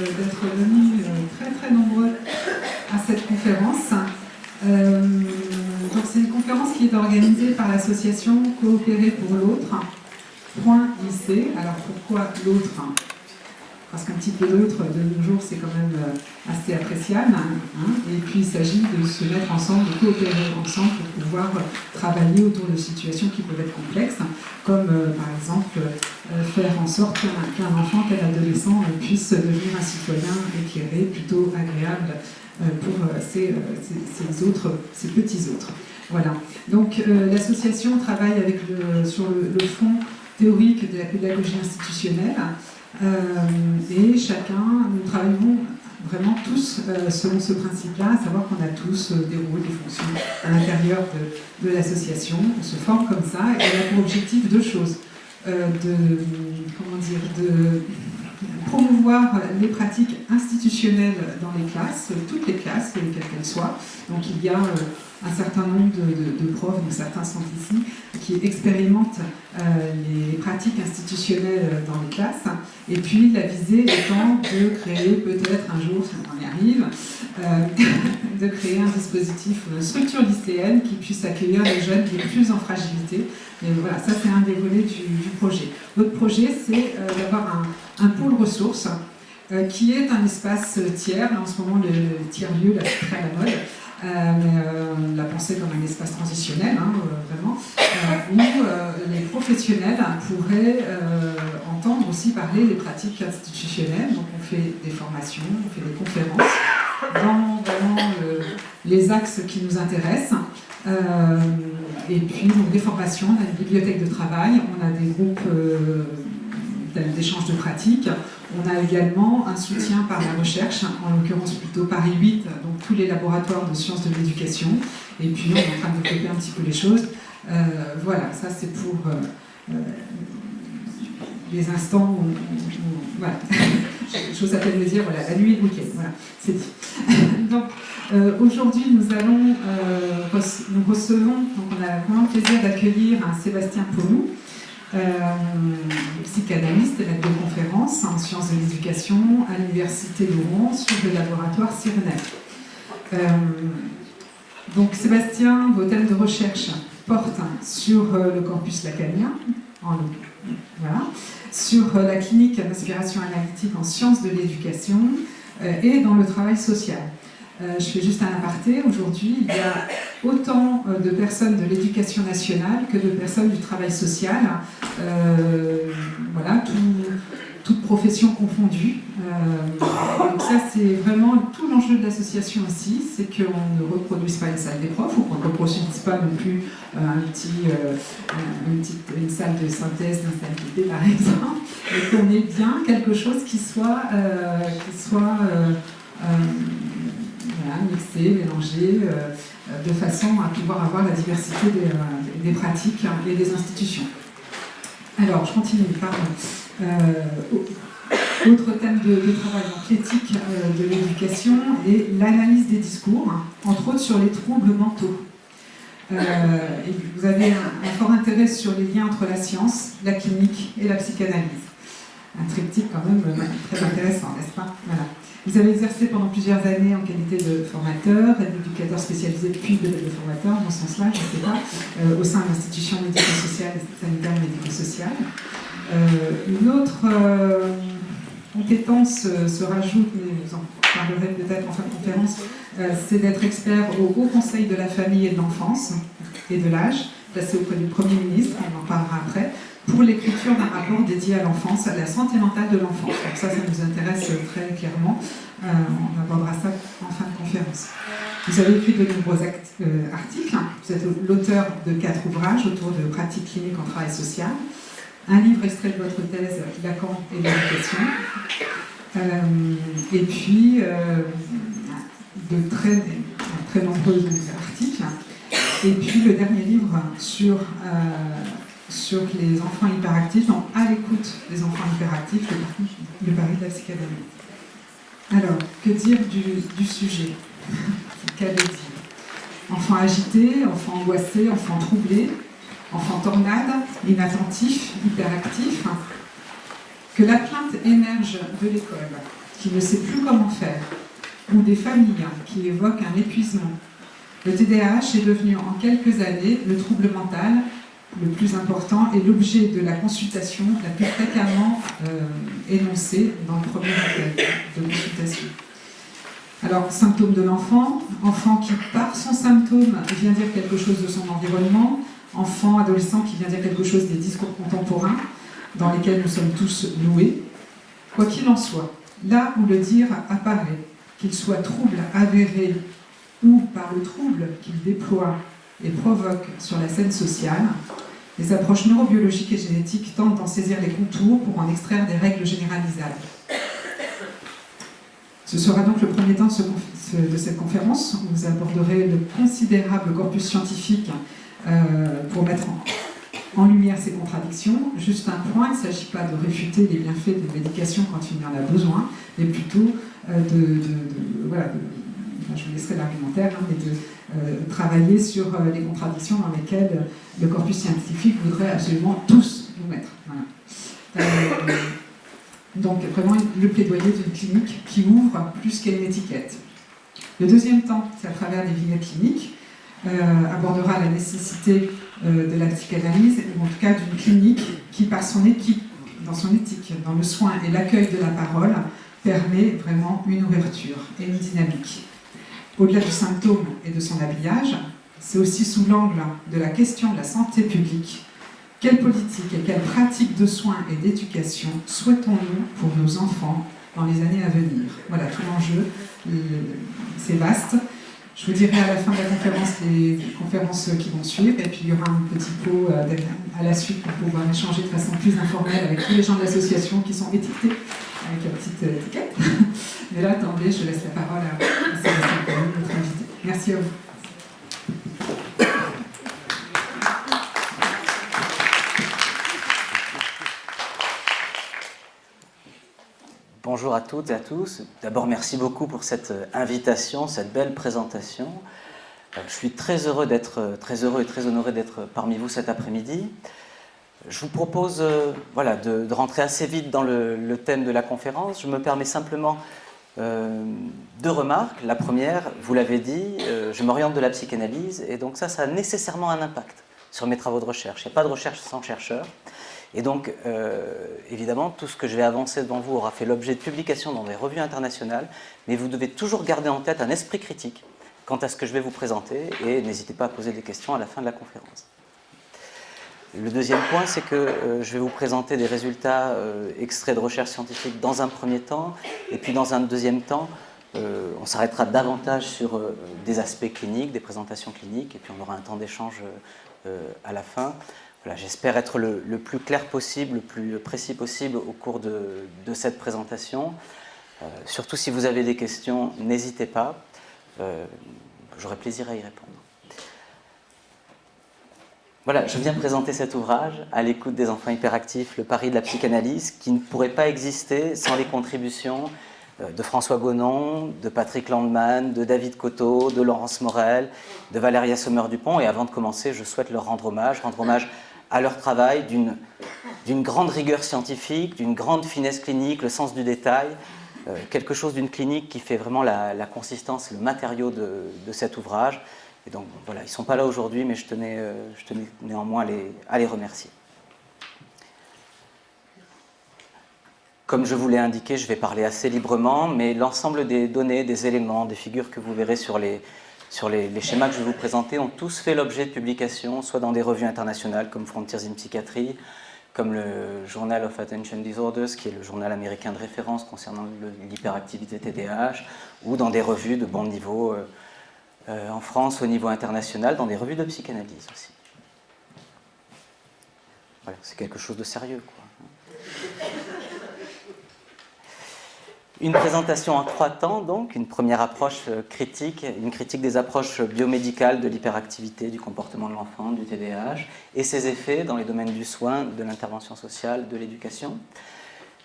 d'être venus très très nombreux à cette conférence. Donc c'est une conférence qui est organisée par l'association Coopérer pour l'autre, .IC. Alors pourquoi l'autre? Parce qu'un petit peu d'autre, de nos jours, c'est quand même assez appréciable. Hein. Et puis, il s'agit de se mettre ensemble, de coopérer ensemble pour pouvoir travailler autour de situations qui peuvent être complexes, comme par exemple faire en sorte qu'un enfant, qu'un adolescent puisse devenir un citoyen éclairé, plutôt agréable pour ces petits autres. Voilà. Donc, l'association travaille avec sur le fond théorique de la pédagogie institutionnelle. Et chacun, nous travaillons vraiment tous selon ce principe-là, à savoir qu'on a tous des rôles, des fonctions à l'intérieur de l'association. On se forme comme ça et on a pour objectif deux choses. De promouvoir les pratiques institutionnelles dans les classes, toutes les classes, quelles qu'elles soient. Donc il y a un certain nombre de profs, donc certains sont ici, qui expérimentent les pratiques institutionnelles dans les classes. Et puis la visée étant de créer peut-être un jour, si on y arrive, de créer un dispositif, une structure lycéenne qui puisse accueillir les jeunes les plus en fragilité. Et voilà, ça c'est un des volets du projet. L'autre projet, c'est d'avoir un pôle ressources qui est un espace tiers. Là, en ce moment, le tiers-lieu, là, c'est très à la mode. Mais on l'a pensé comme un espace transitionnel, hein, vraiment, où les professionnels pourraient entendre aussi parler des pratiques institutionnelles. Donc on fait des formations, on fait des conférences dans vraiment les axes qui nous intéressent. Et puis donc, des formations, on a une bibliothèque de travail, on a des groupes d'échange de pratiques. On a également un soutien par la recherche, en l'occurrence plutôt Paris 8, donc tous les laboratoires de sciences de l'éducation. Et puis on est en train de développer un petit peu les choses. Voilà, ça c'est pour les instants où voilà. J'ose à peine le dire, voilà, la nuit et le week-end, voilà, c'est dit. Donc aujourd'hui nous recevons, donc on a vraiment le plaisir d'accueillir Sébastien Paunou, psychanalyste, maître de conférence en sciences de l'éducation à l'université de Rouen sur le laboratoire Cyrenaique. Donc Sébastien, vos thèmes de recherche portent sur le campus lacanien, voilà, sur la clinique d'inspiration analytique en sciences de l'éducation et dans le travail social. Je fais juste un aparté. Aujourd'hui, il y a autant de personnes de l'éducation nationale que de personnes du travail social. Voilà, toutes professions confondues. Donc ça, c'est vraiment tout l'enjeu de l'association aussi, c'est qu'on ne reproduise pas une salle des profs ou qu'on ne reproduise pas non plus une salle de synthèse d'instabilité, par exemple, mais qu'on ait bien quelque chose qui soit voilà, mixé, mélangé, de façon à pouvoir avoir la diversité des pratiques et des institutions. Alors, je continue, pardon. Autre thème de travail, donc l'éthique de l'éducation et l'analyse des discours, entre autres sur les troubles mentaux. Et vous avez un fort intérêt sur les liens entre la science, la clinique et la psychanalyse. Un triptyque quand même très intéressant, n'est-ce pas? Voilà. Vous avez exercé pendant plusieurs années en qualité de formateur, d'éducateur spécialisé, puis de formateur, dans ce sens-là, je ne sais pas, au sein de l'institution médico-sociale, sanitaire et médico-sociale. Une autre compétence se rajoute, mais vous en parlerez peut-être en fin de conférence, c'est d'être expert au Haut Conseil de la famille et de l'enfance et de l'âge, placé auprès du Premier ministre, on en parlera après, pour l'écriture d'un rapport dédié à l'enfance, à la santé mentale de l'enfance. Donc ça nous intéresse très clairement. On abordera ça en fin de conférence. Vous avez écrit de nombreux articles. Vous êtes l'auteur de 4 ouvrages autour de pratiques cliniques en travail social. Un livre extrait de votre thèse, Lacan et l'éducation. Et puis, de très nombreux articles. Et puis, le dernier livre sur les enfants hyperactifs, donc à l'écoute des enfants hyperactifs, le pari de la psychanalyse. Alors, que dire du sujet? Qu'allez dire? Enfants agités, enfants angoissés, enfants troublés, enfants tornades, inattentifs, hyperactifs. Que la plainte émerge de l'école qui ne sait plus comment faire, ou des familles qui évoquent un épuisement. Le TDAH est devenu en quelques années le trouble mental le plus important et l'objet de la consultation la plus fréquemment énoncée dans le premier appel de consultation. Alors, symptômes de l'enfant, enfant qui par son symptôme vient dire quelque chose de son environnement, enfant, adolescent qui vient dire quelque chose des discours contemporains dans lesquels nous sommes tous noués. Quoi qu'il en soit, là où le dire apparaît, qu'il soit trouble avéré ou par le trouble qu'il déploie et provoque sur la scène sociale, les approches neurobiologiques et génétiques tentent d'en saisir les contours pour en extraire des règles généralisables. Ce sera donc le premier temps de cette conférence, où vous aborderez le considérable corpus scientifique pour mettre en lumière ces contradictions. Juste un point, il ne s'agit pas de réfuter les bienfaits des médications quand il y en a besoin, mais plutôt je vous laisserai l'argumentaire, mais de travailler sur les contradictions dans lesquelles le corpus scientifique voudrait absolument tous nous mettre. Voilà. Donc vraiment le plaidoyer d'une clinique qui ouvre plus qu'une étiquette. Le deuxième temps, c'est à travers des vignettes cliniques, abordera la nécessité de la psychanalyse, ou en tout cas d'une clinique qui, par son éthique, dans le soin et l'accueil de la parole, permet vraiment une ouverture et une dynamique. Au-delà du symptôme et de son habillage, c'est aussi sous l'angle de la question de la santé publique. Quelle politique et quelle pratique de soins et d'éducation souhaitons-nous pour nos enfants dans les années à venir? Voilà tout l'enjeu, c'est vaste. Je vous dirai à la fin de la conférence les conférences qui vont suivre, et puis il y aura un petit pot à la suite pour pouvoir échanger de façon plus informelle avec tous les gens de l'association qui sont étiquetés avec la petite étiquette. Mais là, attendez, je laisse la parole à Sébastien Cohen, notre invité. Merci à vous. Bonjour à toutes et à tous. D'abord, merci beaucoup pour cette invitation, cette belle présentation. Je suis très heureux et très honoré d'être parmi vous cet après-midi. Je vous propose de rentrer assez vite dans le thème de la conférence. Je me permets simplement deux remarques. La première, vous l'avez dit, je m'oriente de la psychanalyse, et donc ça a nécessairement un impact sur mes travaux de recherche. Il n'y a pas de recherche sans chercheur. Et donc, évidemment, tout ce que je vais avancer devant vous aura fait l'objet de publications dans des revues internationales, mais vous devez toujours garder en tête un esprit critique quant à ce que je vais vous présenter, et n'hésitez pas à poser des questions à la fin de la conférence. Le deuxième point, c'est que je vais vous présenter des résultats extraits de recherche scientifique dans un premier temps, et puis dans un deuxième temps, on s'arrêtera davantage sur des aspects cliniques, des présentations cliniques, et puis on aura un temps d'échange à la fin. Voilà, j'espère être le plus clair possible, le plus précis possible au cours de cette présentation. Surtout si vous avez des questions, n'hésitez pas. J'aurai plaisir à y répondre. Voilà, je viens présenter cet ouvrage, À l'écoute des enfants hyperactifs, le pari de la psychanalyse, qui ne pourrait pas exister sans les contributions de François Gonon, de Patrick Landman, de David Coteau, de Laurence Morel, de Valéria Sommer-Dupont. Et avant de commencer, je souhaite leur rendre hommage à leur travail d'une grande rigueur scientifique, d'une grande finesse clinique, le sens du détail, quelque chose d'une clinique qui fait vraiment la consistance, le matériau de cet ouvrage. Et donc voilà, ils ne sont pas là aujourd'hui, mais je tenais néanmoins à les remercier. Comme je vous l'ai indiqué, je vais parler assez librement, mais l'ensemble des données, des éléments, des figures que vous verrez sur les schémas que je vais vous présenter ont tous fait l'objet de publications, soit dans des revues internationales comme Frontiers in Psychiatry, comme le Journal of Attention Disorders, qui est le journal américain de référence concernant l'hyperactivité TDAH, ou dans des revues de bon niveau en France, au niveau international, dans des revues de psychanalyse aussi. Voilà, c'est quelque chose de sérieux, quoi. Une présentation en 3 temps, donc, une première approche critique, une critique des approches biomédicales de l'hyperactivité, du comportement de l'enfant, du TDAH, et ses effets dans les domaines du soin, de l'intervention sociale, de l'éducation.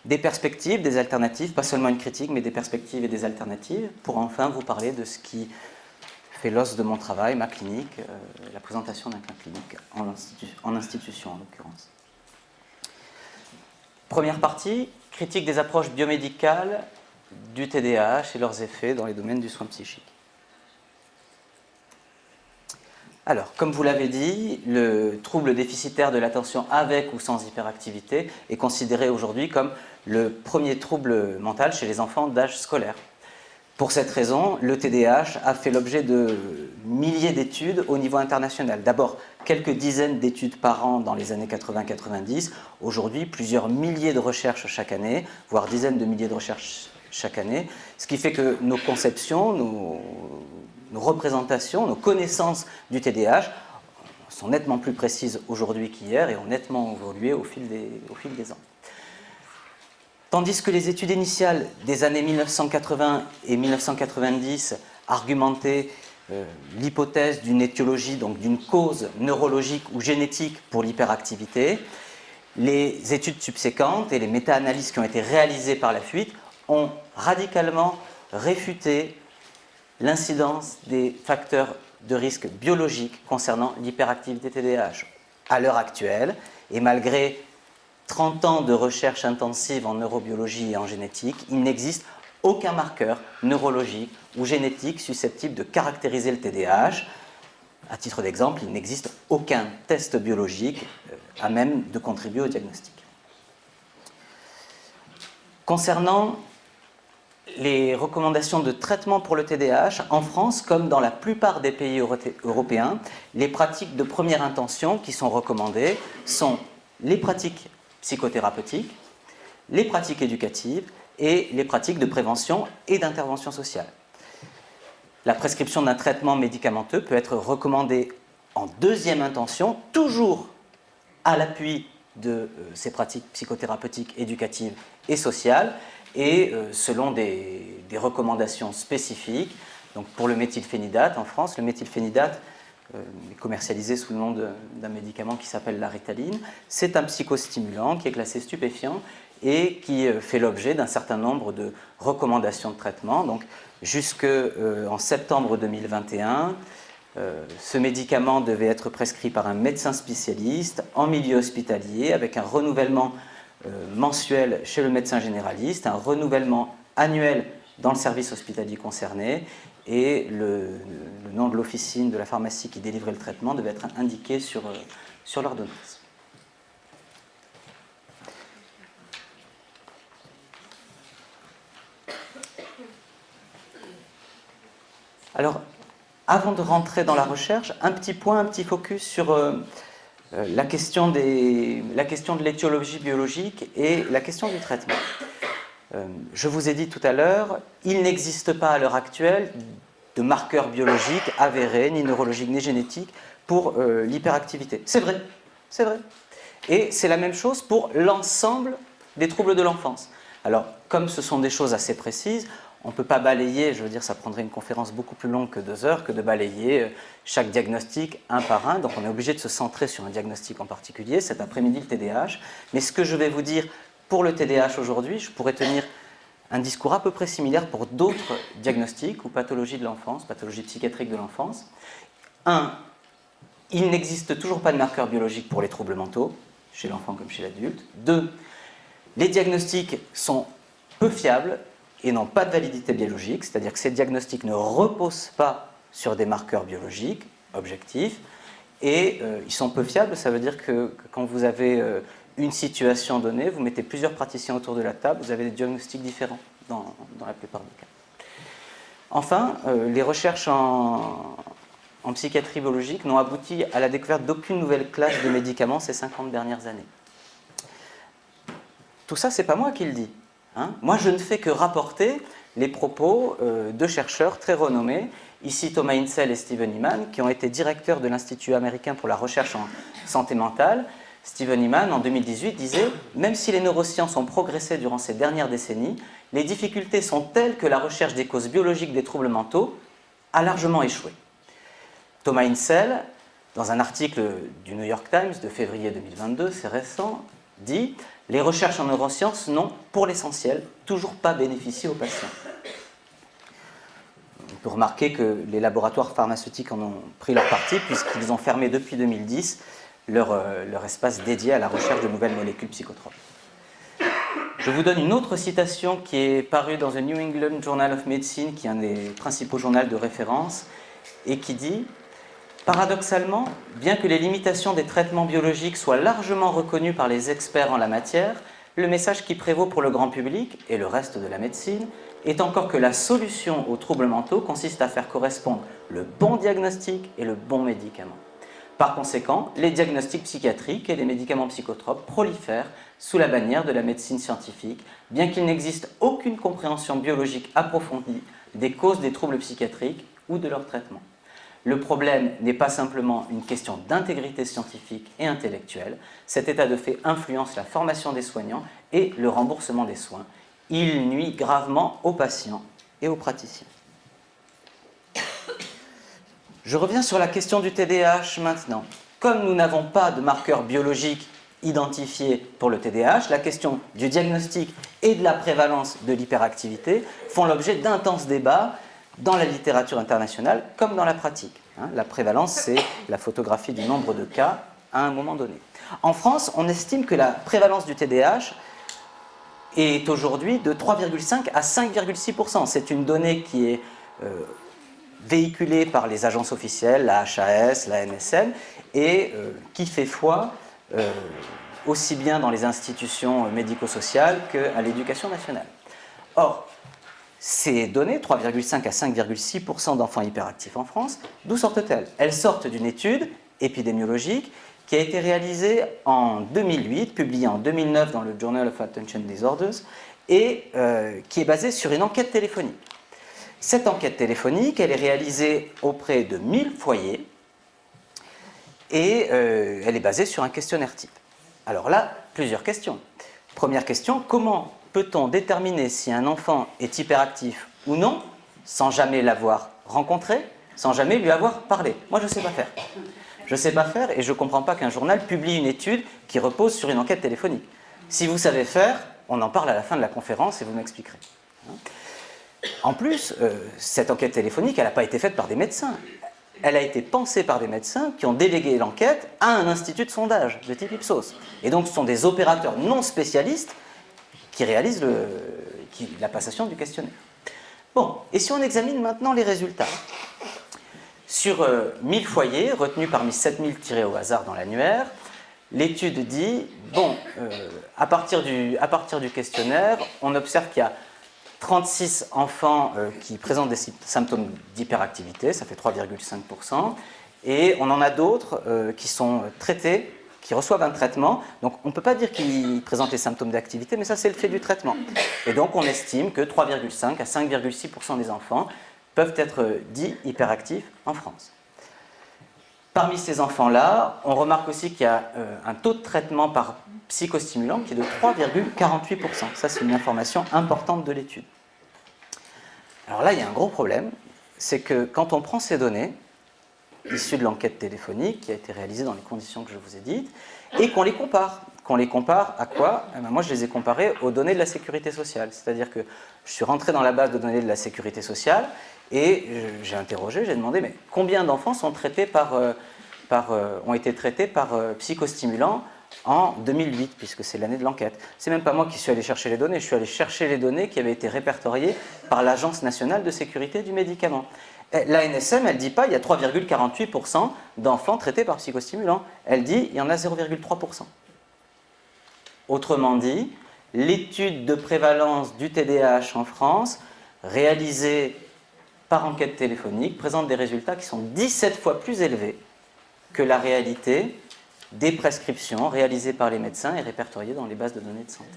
Des perspectives, des alternatives, pas seulement une critique, mais des perspectives et des alternatives, pour enfin vous parler de ce qui fait l'os de mon travail, ma clinique, la présentation d'un cas clinique en institution en l'occurrence. Première partie, critique des approches biomédicales du TDAH et leurs effets dans les domaines du soin psychique. Alors, comme vous l'avez dit, le trouble déficitaire de l'attention avec ou sans hyperactivité est considéré aujourd'hui comme le premier trouble mental chez les enfants d'âge scolaire. Pour cette raison, le TDAH a fait l'objet de milliers d'études au niveau international. D'abord, quelques dizaines d'études par an dans les années 80-90. Aujourd'hui, plusieurs milliers de recherches chaque année, voire dizaines de milliers de recherches chaque année. Ce qui fait que nos conceptions, nos représentations, nos connaissances du TDAH sont nettement plus précises aujourd'hui qu'hier et ont nettement évolué au fil des ans. Tandis que les études initiales des années 1980 et 1990 argumentaient l'hypothèse d'une étiologie, donc d'une cause neurologique ou génétique pour l'hyperactivité, les études subséquentes et les méta-analyses qui ont été réalisées par la suite ont radicalement réfuté l'incidence des facteurs de risque biologiques concernant l'hyperactivité TDAH. À l'heure actuelle, et malgré 30 ans de recherche intensive en neurobiologie et en génétique, il n'existe aucun marqueur neurologique ou génétique susceptible de caractériser le TDAH. À titre d'exemple, il n'existe aucun test biologique à même de contribuer au diagnostic. Concernant les recommandations de traitement pour le TDAH, en France, comme dans la plupart des pays européens, les pratiques de première intention qui sont recommandées sont les pratiques psychothérapeutiques, les pratiques éducatives et les pratiques de prévention et d'intervention sociale. La prescription d'un traitement médicamenteux peut être recommandée en deuxième intention, toujours à l'appui de ces pratiques psychothérapeutiques, éducatives et sociales, et selon des recommandations spécifiques. Donc pour le méthylphénidate, en France, le méthylphénidate est commercialisé sous le nom d'un médicament qui s'appelle la Ritaline. C'est un psychostimulant qui est classé stupéfiant et qui fait l'objet d'un certain nombre de recommandations de traitement. Donc jusqu'en septembre 2021, ce médicament devait être prescrit par un médecin spécialiste en milieu hospitalier avec un renouvellement mensuel chez le médecin généraliste, un renouvellement annuel dans le service hospitalier concerné, et le nom de l'officine de la pharmacie qui délivrait le traitement devait être indiqué sur l'ordonnance. Alors, avant de rentrer dans la recherche, un petit focus sur la question de l'étiologie biologique et la question du traitement. Je vous ai dit tout à l'heure, il n'existe pas à l'heure actuelle de marqueurs biologiques avérés, ni neurologiques, ni génétiques, pour l'hyperactivité. C'est vrai, c'est vrai. Et c'est la même chose pour l'ensemble des troubles de l'enfance. Alors, comme ce sont des choses assez précises, on ne peut pas balayer, je veux dire, ça prendrait une conférence beaucoup plus longue que 2 heures, que de balayer chaque diagnostic un par un. Donc on est obligé de se centrer sur un diagnostic en particulier, cet après-midi le TDAH. Mais ce que je vais vous dire pour le TDAH aujourd'hui, je pourrais tenir un discours à peu près similaire pour d'autres diagnostics ou pathologies de l'enfance, pathologies psychiatriques de l'enfance. 1. Il n'existe toujours pas de marqueur biologique pour les troubles mentaux, chez l'enfant comme chez l'adulte. 2. Les diagnostics sont peu fiables et n'ont pas de validité biologique, c'est-à-dire que ces diagnostics ne reposent pas sur des marqueurs biologiques objectifs, et ils sont peu fiables, ça veut dire que quand vous avez une situation donnée, vous mettez plusieurs praticiens autour de la table, vous avez des diagnostics différents dans la plupart des cas. Enfin, les recherches en psychiatrie biologique n'ont abouti à la découverte d'aucune nouvelle classe de médicaments ces 50 dernières années. Tout ça, c'est pas moi qui le dis. Moi, je ne fais que rapporter les propos de chercheurs très renommés, ici Thomas Insel et Steven Iman, qui ont été directeurs de l'Institut américain pour la recherche en santé mentale. Steven Iman, en 2018, disait « Même si les neurosciences ont progressé durant ces dernières décennies, les difficultés sont telles que la recherche des causes biologiques des troubles mentaux a largement échoué. » Thomas Insel, dans un article du New York Times de février 2022, c'est récent, dit « Les recherches en neurosciences n'ont, pour l'essentiel, toujours pas bénéficié aux patients. » On peut remarquer que les laboratoires pharmaceutiques en ont pris leur parti puisqu'ils ont fermé depuis 2010 leur espace dédié à la recherche de nouvelles molécules psychotropes. Je vous donne une autre citation qui est parue dans The New England Journal of Medicine, qui est un des principaux journaux de référence, et qui dit « Paradoxalement, bien que les limitations des traitements biologiques soient largement reconnues par les experts en la matière, le message qui prévaut pour le grand public et le reste de la médecine est encore que la solution aux troubles mentaux consiste à faire correspondre le bon diagnostic et le bon médicament. Par conséquent, les diagnostics psychiatriques et les médicaments psychotropes prolifèrent sous la bannière de la médecine scientifique, bien qu'il n'existe aucune compréhension biologique approfondie des causes des troubles psychiatriques ou de leur traitement. Le problème n'est pas simplement une question d'intégrité scientifique et intellectuelle, cet état de fait influence la formation des soignants et le remboursement des soins. Il nuit gravement aux patients et aux praticiens. » Je reviens sur la question du TDAH maintenant. Comme nous n'avons pas de marqueurs biologiques identifiés pour le TDAH, la question du diagnostic et de la prévalence de l'hyperactivité font l'objet d'intenses débats dans la littérature internationale comme dans la pratique. La prévalence, c'est la photographie du nombre de cas à un moment donné. En France, on estime que la prévalence du TDAH est aujourd'hui de 3,5 à 5,6%. C'est une donnée qui est véhiculée par les agences officielles, la HAS, la NSM, et qui fait foi aussi bien dans les institutions médico-sociales qu'à l'éducation nationale. Or, ces données, 3,5 à 5,6% d'enfants hyperactifs en France, d'où sortent-elles? Elles sortent d'une étude épidémiologique qui a été réalisée en 2008, publiée en 2009 dans le Journal of Attention Disorders, et qui est basée sur une enquête téléphonique. Cette enquête téléphonique, elle est réalisée auprès de 1000 foyers, et elle est basée sur un questionnaire type. Alors là, plusieurs questions. Première question, comment peut-on déterminer si un enfant est hyperactif ou non, sans jamais l'avoir rencontré, sans jamais lui avoir parlé? Moi, je ne sais pas faire. Je ne sais pas faire et je ne comprends pas qu'un journal publie une étude qui repose sur une enquête téléphonique. Si vous savez faire, on en parle à la fin de la conférence et vous m'expliquerez. En plus, cette enquête téléphonique, elle n'a pas été faite par des médecins. Elle a été pensée par des médecins qui ont délégué l'enquête à un institut de sondage de type Ipsos. Et donc, ce sont des opérateurs non spécialistes qui réalisent la passation du questionnaire. Bon, et si on examine maintenant les résultats? Sur 1000 foyers, retenus parmi 7000 tirés au hasard dans l'annuaire, l'étude dit, bon, à partir du questionnaire, on observe qu'il y a 36 enfants qui présentent des symptômes d'hyperactivité, ça fait 3,5%, et on en a d'autres qui sont traités, qui reçoivent un traitement. Donc on ne peut pas dire qu'ils présentent les symptômes d'activité, mais ça c'est le fait du traitement. Et donc on estime que 3,5 à 5,6% des enfants peuvent être dits hyperactifs en France. Parmi ces enfants-là, on remarque aussi qu'il y a un taux de traitement par psychostimulant qui est de 3,48%. Ça c'est une information importante de l'étude. Alors là, il y a un gros problème, c'est que quand on prend ces données, issues de l'enquête téléphonique qui a été réalisée dans les conditions que je vous ai dites, et qu'on les compare. Qu'on les compare à quoi? Moi, je les ai comparés aux données de la sécurité sociale. C'est-à-dire que je suis rentré dans la base de données de la sécurité sociale et j'ai interrogé, j'ai demandé mais combien d'enfants sont traités ont été traités par psychostimulants en 2008, puisque c'est l'année de l'enquête. C'est même pas moi qui suis allé chercher les données, je suis allé chercher les données qui avaient été répertoriées par l'Agence nationale de sécurité du médicament. La NSM, elle ne dit pas il y a 3,48% d'enfants traités par psychostimulants. Elle dit il y en a 0,3%. Autrement dit, l'étude de prévalence du TDAH en France, réalisée par enquête téléphonique, présente des résultats qui sont 17 fois plus élevés que la réalité des prescriptions réalisées par les médecins et répertoriées dans les bases de données de santé.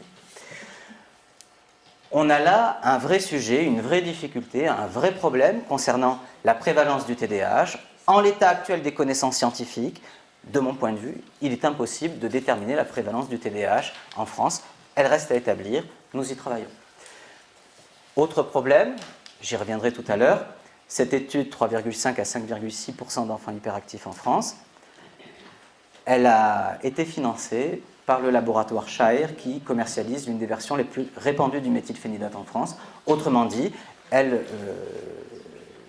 On a là un vrai sujet, une vraie difficulté, un vrai problème concernant la prévalence du TDAH. En l'état actuel des connaissances scientifiques, de mon point de vue, il est impossible de déterminer la prévalence du TDAH en France. Elle reste à établir, nous y travaillons. Autre problème, j'y reviendrai tout à l'heure, cette étude 3,5 à 5,6% d'enfants hyperactifs en France, elle a été financée par le laboratoire Shire qui commercialise l'une des versions les plus répandues du méthylphénidate en France. Autrement dit, elle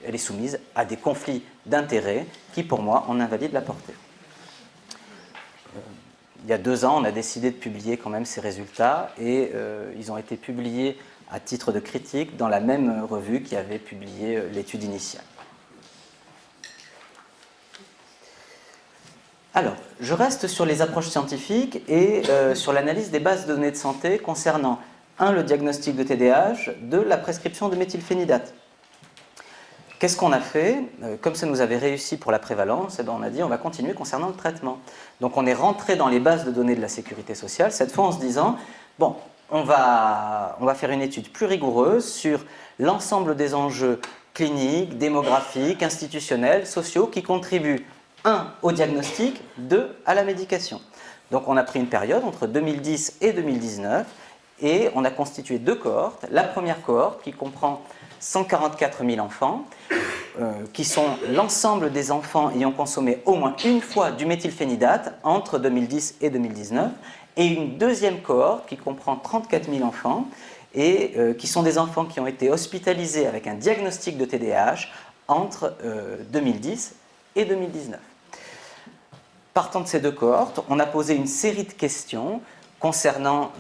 est soumise à des conflits d'intérêts qui, pour moi, en invalident la portée. il y a 2 ans, on a décidé de publier quand même ces résultats et ils ont été publiés à titre de critique dans la même revue qui avait publié l'étude initiale. Alors, je reste sur les approches scientifiques et sur l'analyse des bases de données de santé concernant, 1, le diagnostic de TDAH, 2, la prescription de méthylphénidate. Qu'est-ce qu'on a fait? Comme ça nous avait réussi pour la prévalence, on a dit on va continuer concernant le traitement. Donc on est rentré dans les bases de données de la sécurité sociale, cette fois en se disant, bon, on va faire une étude plus rigoureuse sur l'ensemble des enjeux cliniques, démographiques, institutionnels, sociaux qui contribuent 1 au diagnostic, 2 à la médication. Donc on a pris une période entre 2010 et 2019 et on a constitué 2 cohortes. La première cohorte qui comprend 144 000 enfants, qui sont l'ensemble des enfants ayant consommé au moins une fois du méthylphénidate entre 2010 et 2019, et une deuxième cohorte qui comprend 34 000 enfants, et qui sont des enfants qui ont été hospitalisés avec un diagnostic de TDAH entre 2010 et 2019. Partant de ces 2 cohortes, on a posé une série de questions concernant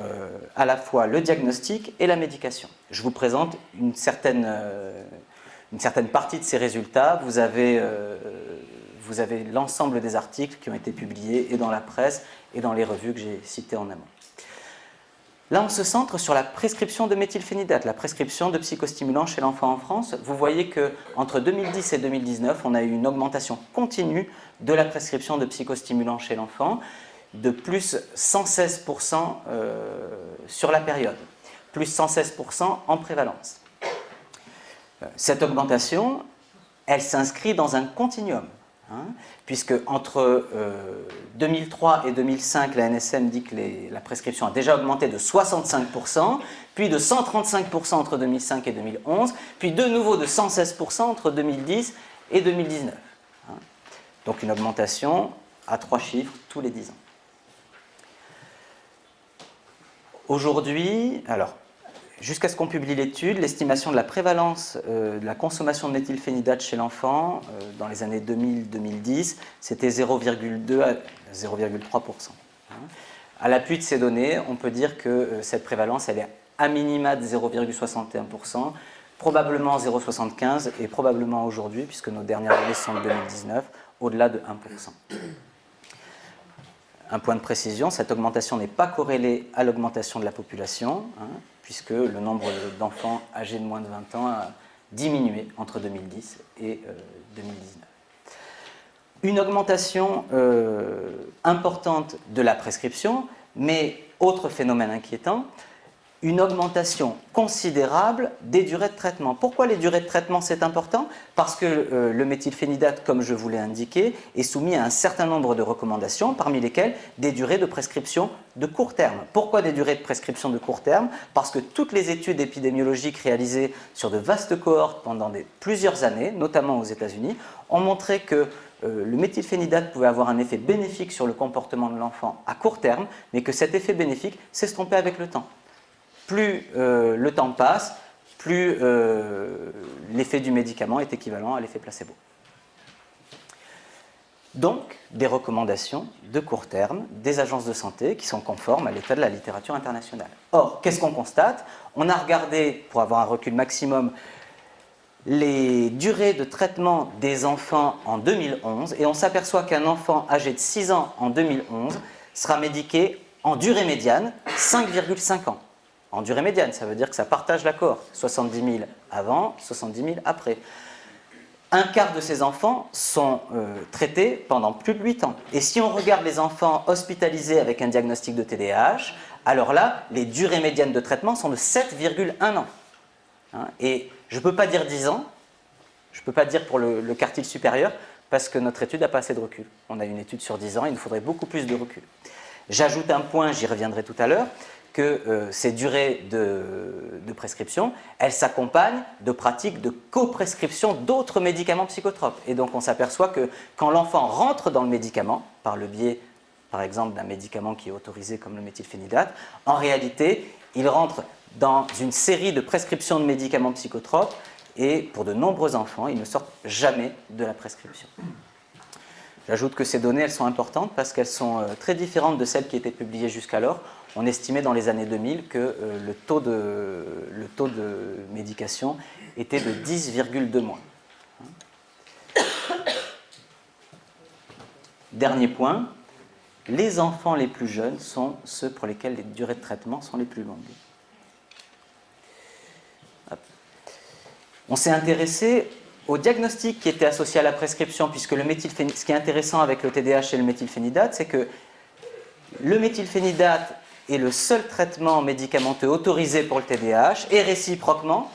à la fois le diagnostic et la médication. Je vous présente une certaine partie de ces résultats. Vous avez l'ensemble des articles qui ont été publiés et dans la presse et dans les revues que j'ai citées en amont. Là, on se centre sur la prescription de méthylphénidate, la prescription de psychostimulants chez l'enfant en France. Vous voyez qu'entre 2010 et 2019, on a eu une augmentation continue de la prescription de psychostimulants chez l'enfant, de plus 116% sur la période, plus 116% en prévalence. Cette augmentation, elle s'inscrit dans un continuum, puisque entre 2003 et 2005, la NSM dit que la prescription a déjà augmenté de 65%, puis de 135% entre 2005 et 2011, puis de nouveau de 116% entre 2010 et 2019. Donc une augmentation à 3 chiffres tous les 10 ans. Aujourd'hui, alors, jusqu'à ce qu'on publie l'étude, l'estimation de la prévalence de la consommation de méthylphénidate chez l'enfant dans les années 2000-2010, c'était 0,2 à 0,3%. À l'appui de ces données, on peut dire que cette prévalence, elle est à minima de 0,61%, probablement 0,75% et probablement aujourd'hui, puisque nos dernières données sont de 2019, au-delà de 1%. Un point de précision, cette augmentation n'est pas corrélée à l'augmentation de la population, puisque le nombre d'enfants âgés de moins de 20 ans a diminué entre 2010 et 2019. Une augmentation importante de la prescription, mais autre phénomène inquiétant, une augmentation considérable des durées de traitement. Pourquoi les durées de traitement c'est important? Parce que le méthylphénidate, comme je vous l'ai indiqué, est soumis à un certain nombre de recommandations, parmi lesquelles des durées de prescription de court terme. Pourquoi des durées de prescription de court terme? Parce que toutes les études épidémiologiques réalisées sur de vastes cohortes pendant plusieurs années, notamment aux États-Unis, ont montré que le méthylphénidate pouvait avoir un effet bénéfique sur le comportement de l'enfant à court terme, mais que cet effet bénéfique s'estompait avec le temps. Plus le temps passe, plus l'effet du médicament est équivalent à l'effet placebo. Donc, des recommandations de court terme des agences de santé qui sont conformes à l'état de la littérature internationale. Or, qu'est-ce qu'on constate? On a regardé, pour avoir un recul maximum, les durées de traitement des enfants en 2011 et on s'aperçoit qu'un enfant âgé de 6 ans en 2011 sera médiqué en durée médiane 5,5 ans. En durée médiane, ça veut dire que ça partage la cohorte. 70 000 avant, 70 000 après. Un quart de ces enfants sont traités pendant plus de 8 ans. Et si on regarde les enfants hospitalisés avec un diagnostic de TDAH, alors là, les durées médianes de traitement sont de 7,1 ans. Et je ne peux pas dire 10 ans, je ne peux pas dire pour le quartile supérieur, parce que notre étude n'a pas assez de recul. On a une étude sur 10 ans, il nous faudrait beaucoup plus de recul. J'ajoute un point, j'y reviendrai tout à l'heure, que ces durées de prescription, elles s'accompagnent de pratiques de coprescription d'autres médicaments psychotropes. Et donc on s'aperçoit que quand l'enfant rentre dans le médicament, par le biais par exemple d'un médicament qui est autorisé comme le méthylphénidate, en réalité il rentre dans une série de prescriptions de médicaments psychotropes et pour de nombreux enfants, ils ne sortent jamais de la prescription. J'ajoute que ces données, elles sont importantes parce qu'elles sont très différentes de celles qui étaient publiées jusqu'alors. On estimait dans les années 2000 que le taux de médication était de 10,2 mois. Dernier point, les enfants les plus jeunes sont ceux pour lesquels les durées de traitement sont les plus longues. On s'est intéressé au diagnostic qui était associé à la prescription, puisque ce qui est intéressant avec le TDAH et le méthylphénidate, c'est que le méthylphénidate est le seul traitement médicamenteux autorisé pour le TDAH, et réciproquement,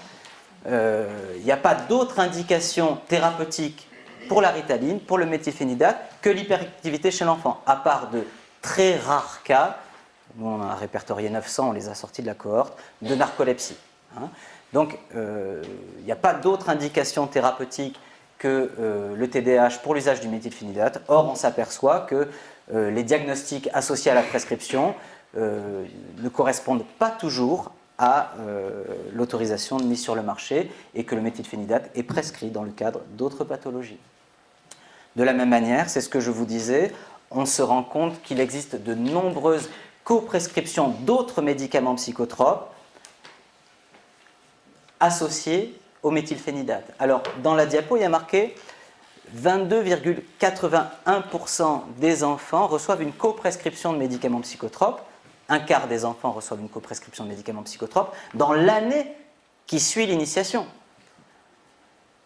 il n'y a pas d'autre indication thérapeutique pour la ritaline, pour le méthylphénidate, que l'hyperactivité chez l'enfant, à part de très rares cas, nous on en a répertorié 900, on les a sortis de la cohorte, de narcolepsie. Donc, il n'y a pas d'autre indication thérapeutique que le TDAH pour l'usage du méthylphénidate. Or, on s'aperçoit que les diagnostics associés à la prescription ne correspondent pas toujours à l'autorisation de mise sur le marché et que le méthylphénidate est prescrit dans le cadre d'autres pathologies. De la même manière, c'est ce que je vous disais, on se rend compte qu'il existe de nombreuses coprescriptions d'autres médicaments psychotropes associés au méthylphénidate. Alors, dans la diapo, il y a marqué 22,81% des enfants reçoivent une coprescription de médicaments psychotropes. Un quart des enfants reçoivent une coprescription de médicaments psychotropes dans l'année qui suit l'initiation.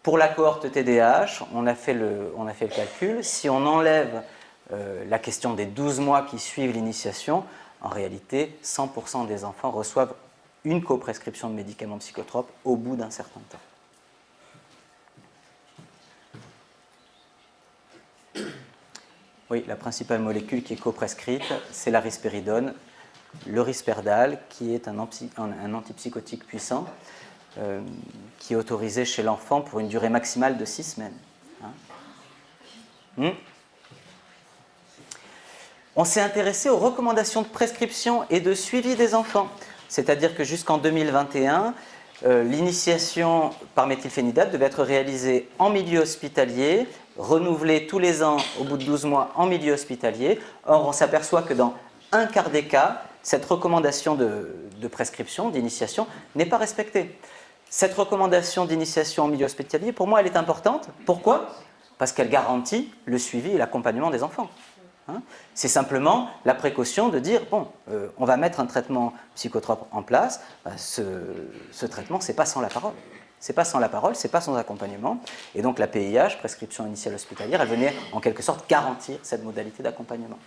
Pour la cohorte TDAH, on a fait le calcul. Si on enlève la question des 12 mois qui suivent l'initiation, en réalité, 100% des enfants reçoivent une coprescription de médicaments psychotropes au bout d'un certain temps. Oui, la principale molécule qui est coprescrite, c'est la risperidone, le risperdal, qui est un antipsychotique puissant, qui est autorisé chez l'enfant pour une durée maximale de 6 semaines. On s'est intéressé aux recommandations de prescription et de suivi des enfants. C'est-à-dire que jusqu'en 2021, l'initiation par méthylphénidate devait être réalisée en milieu hospitalier, renouvelée tous les ans au bout de 12 mois en milieu hospitalier. Or, on s'aperçoit que dans un quart des cas, cette recommandation de prescription, d'initiation, n'est pas respectée. Cette recommandation d'initiation en milieu hospitalier, pour moi, elle est importante. Pourquoi ? Parce qu'elle garantit le suivi et l'accompagnement des enfants. C'est simplement la précaution de dire, bon, on va mettre un traitement psychotrope en place, ce traitement, c'est pas sans la parole. C'est pas sans la parole, c'est pas sans accompagnement. Et donc la PIH, prescription initiale hospitalière, elle venait en quelque sorte garantir cette modalité d'accompagnement.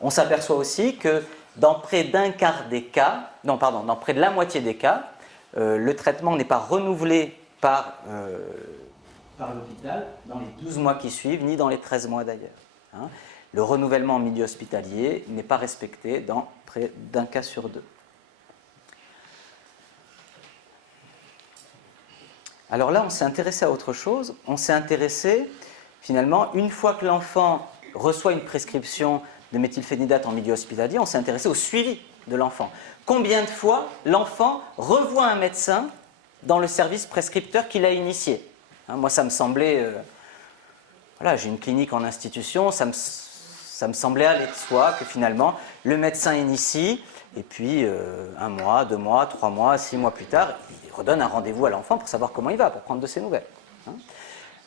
On s'aperçoit aussi que dans près d'un quart des cas, dans près de la moitié des cas, le traitement n'est pas renouvelé par l'hôpital dans les 12 mois qui suivent, ni dans les 13 mois d'ailleurs. Le renouvellement en milieu hospitalier n'est pas respecté dans près d'un cas sur 2. Alors là, on s'est intéressé à autre chose. On s'est intéressé, finalement, une fois que l'enfant reçoit une prescription de méthylphénidate en milieu hospitalier, on s'est intéressé au suivi de l'enfant. Combien de fois l'enfant revoit un médecin dans le service prescripteur qu'il a initié ? Moi, ça me semblait... voilà, j'ai une clinique en institution, ça me semblait aller de soi que finalement, le médecin initie, et puis 1 mois, 2 mois, 3 mois, 6 mois plus tard, il redonne un rendez-vous à l'enfant pour savoir comment il va, pour prendre de ses nouvelles.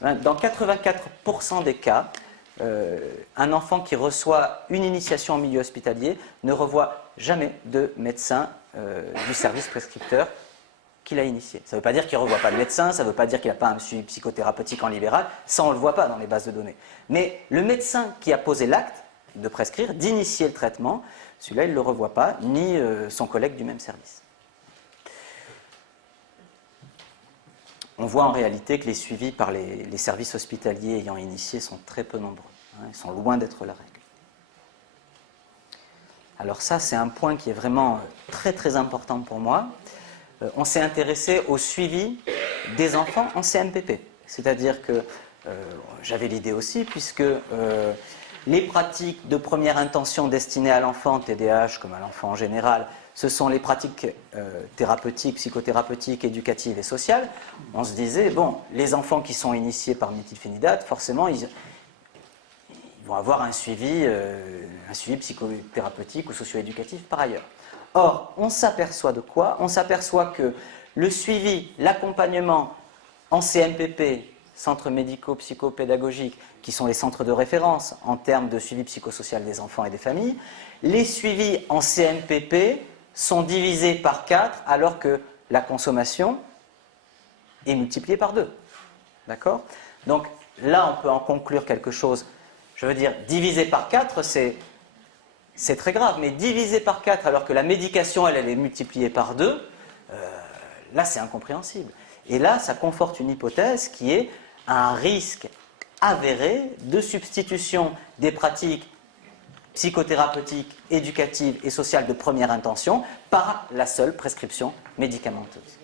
Dans 84% des cas, un enfant qui reçoit une initiation en milieu hospitalier ne revoit jamais de médecin du service prescripteur qu'il a initié. Ça ne veut pas dire qu'il ne revoit pas le médecin, ça ne veut pas dire qu'il n'a pas un suivi psychothérapeutique en libéral, ça on ne le voit pas dans les bases de données. Mais le médecin qui a posé l'acte de prescrire, d'initier le traitement, celui-là il ne le revoit pas, ni son collègue du même service. On voit en réalité que les suivis par les services hospitaliers ayant initié sont très peu nombreux. Ils sont loin d'être la règle. Alors ça, c'est un point qui est vraiment très très important pour moi. On s'est intéressé au suivi des enfants en CMPP. C'est-à-dire que j'avais l'idée aussi, puisque les pratiques de première intention destinées à l'enfant TDAH, comme à l'enfant en général, ce sont les pratiques thérapeutiques, psychothérapeutiques, éducatives et sociales. On se disait, bon, les enfants qui sont initiés par méthylphénidate, forcément, ils vont avoir un suivi psychothérapeutique ou socio-éducatif par ailleurs. Or, on s'aperçoit de quoi? On s'aperçoit que le suivi, l'accompagnement en CMPP, centres médico-psychopédagogiques, qui sont les centres de référence en termes de suivi psychosocial des enfants et des familles, les suivis en CMPP sont divisés par 4 alors que la consommation est multipliée par 2. D'accord? Donc là, on peut en conclure quelque chose. Je veux dire, divisé par 4, c'est très grave, mais divisé par 4 alors que la médication, elle est multipliée par 2, là, c'est incompréhensible. Et là, ça conforte une hypothèse qui est un risque avéré de substitution des pratiques psychothérapeutiques, éducatives et sociales de première intention par la seule prescription médicamenteuse.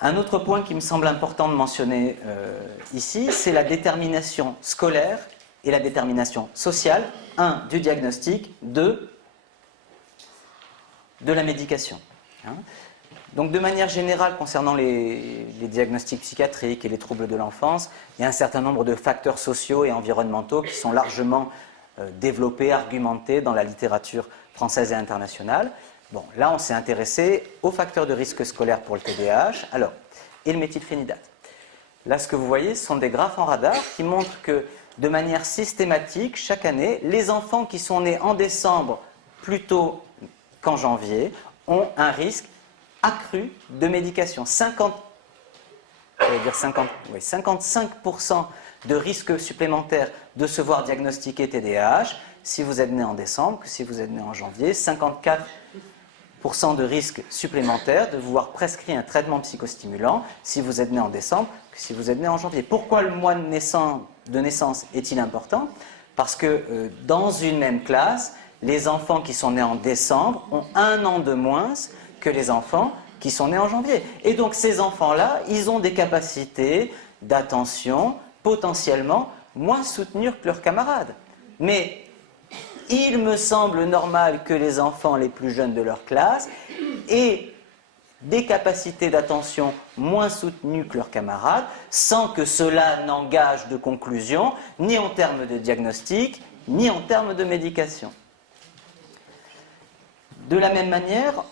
Un autre point qui me semble important de mentionner ici, c'est la détermination scolaire et la détermination sociale, 1, du diagnostic, 2, de la médication. Donc de manière générale, concernant les diagnostics psychiatriques et les troubles de l'enfance, il y a un certain nombre de facteurs sociaux et environnementaux qui sont largement développés, argumentés dans la littérature française et internationale. Bon, là, on s'est intéressé aux facteurs de risque scolaire pour le TDAH, et le méthylphénidate. Là, ce que vous voyez, ce sont des graphes en radar qui montrent que, de manière systématique, chaque année, les enfants qui sont nés en décembre plutôt qu'en janvier ont un risque accru de médication. 55% de risque supplémentaire de se voir diagnostiquer TDAH si vous êtes né en décembre que si vous êtes né en janvier. 54% de risque supplémentaire de vous voir prescrit un traitement psychostimulant si vous êtes né en décembre que si vous êtes né en janvier. Pourquoi le mois de naissance est-il important? Parce que dans une même classe, les enfants qui sont nés en décembre ont 1 an de moins que les enfants qui sont nés en janvier. Et donc ces enfants-là, ils ont des capacités d'attention potentiellement moins soutenues que leurs camarades. Mais il me semble normal que les enfants les plus jeunes de leur classe aient des capacités d'attention moins soutenues que leurs camarades, sans que cela n'engage de conclusion, ni en termes de diagnostic, ni en termes de médication. De la même manière,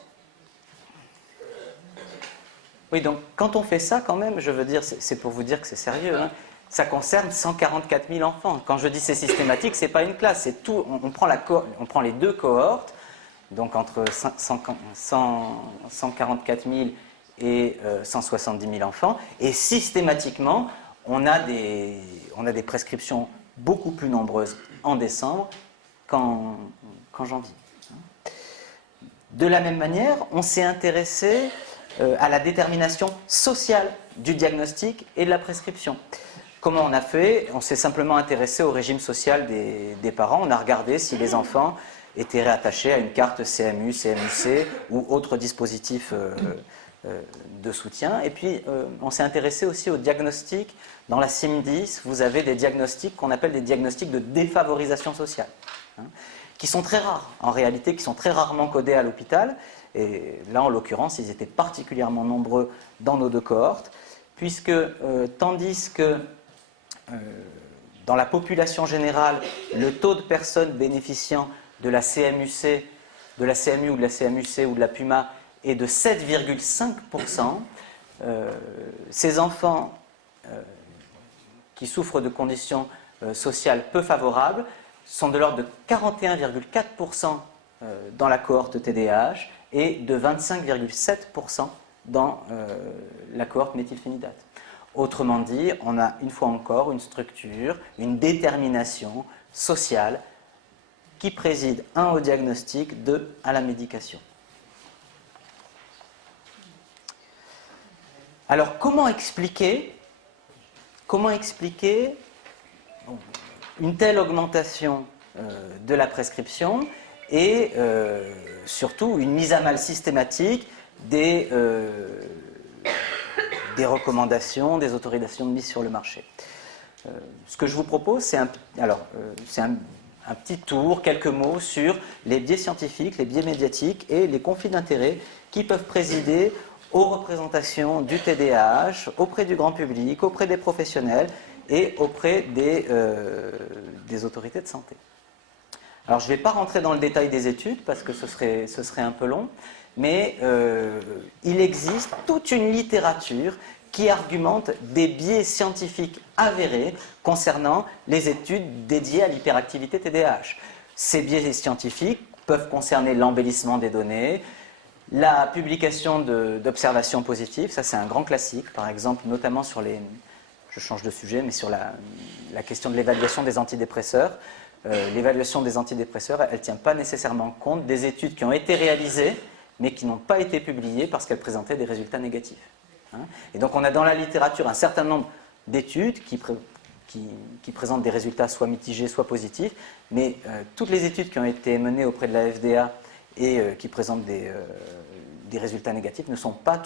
oui, donc quand on fait ça, quand même, je veux dire, c'est pour vous dire que c'est sérieux, hein, ça concerne 144 000 enfants. Quand je dis c'est systématique, c'est pas une classe, c'est tout. On prend les 2 cohortes, donc entre 144 000 et 170 000 enfants, et systématiquement, on a des prescriptions beaucoup plus nombreuses en décembre qu'en janvier. De la même manière, on s'est intéressé à la détermination sociale du diagnostic et de la prescription. Comment on a fait? On s'est simplement intéressé au régime social des parents. On a regardé si les enfants étaient rattachés à une carte CMU, CMUC ou autre dispositif de soutien. Et puis, on s'est intéressé aussi au diagnostic. Dans la CIM10, vous avez des diagnostics qu'on appelle des diagnostics de défavorisation sociale, qui sont très rares, en réalité, qui sont très rarement codés à l'hôpital. Et là, en l'occurrence, ils étaient particulièrement nombreux dans nos 2 cohortes, puisque tandis que dans la population générale, le taux de personnes bénéficiant de la CMUC, de la CMU ou de la CMUC ou de la PUMA est de 7,5%, ces enfants qui souffrent de conditions sociales peu favorables sont de l'ordre de 41,4% dans la cohorte TDAH et de 25,7% dans la cohorte méthylphénidate. Autrement dit, on a une fois encore une structure, une détermination sociale qui préside 1 au diagnostic, 2 à la médication. Alors, comment expliquer une telle augmentation de la prescription et surtout une mise à mal systématique des recommandations, des autorisations de mise sur le marché? Ce que je vous propose, c'est un petit tour, quelques mots sur les biais scientifiques, les biais médiatiques et les conflits d'intérêts qui peuvent présider aux représentations du TDAH auprès du grand public, auprès des professionnels et auprès des autorités de santé. Alors je ne vais pas rentrer dans le détail des études parce que ce serait un peu long, mais il existe toute une littérature qui argumente des biais scientifiques avérés concernant les études dédiées à l'hyperactivité TDAH. Ces biais scientifiques peuvent concerner l'embellissement des données, la publication d'observations positives, ça c'est un grand classique, par exemple notamment sur les... Je change de sujet, mais sur la question de l'évaluation des antidépresseurs. L'évaluation des antidépresseurs, elle ne tient pas nécessairement compte des études qui ont été réalisées, mais qui n'ont pas été publiées parce qu'elles présentaient des résultats négatifs. Et donc on a dans la littérature un certain nombre d'études qui présentent des résultats soit mitigés, soit positifs, mais toutes les études qui ont été menées auprès de la FDA et qui présentent des résultats négatifs ne sont pas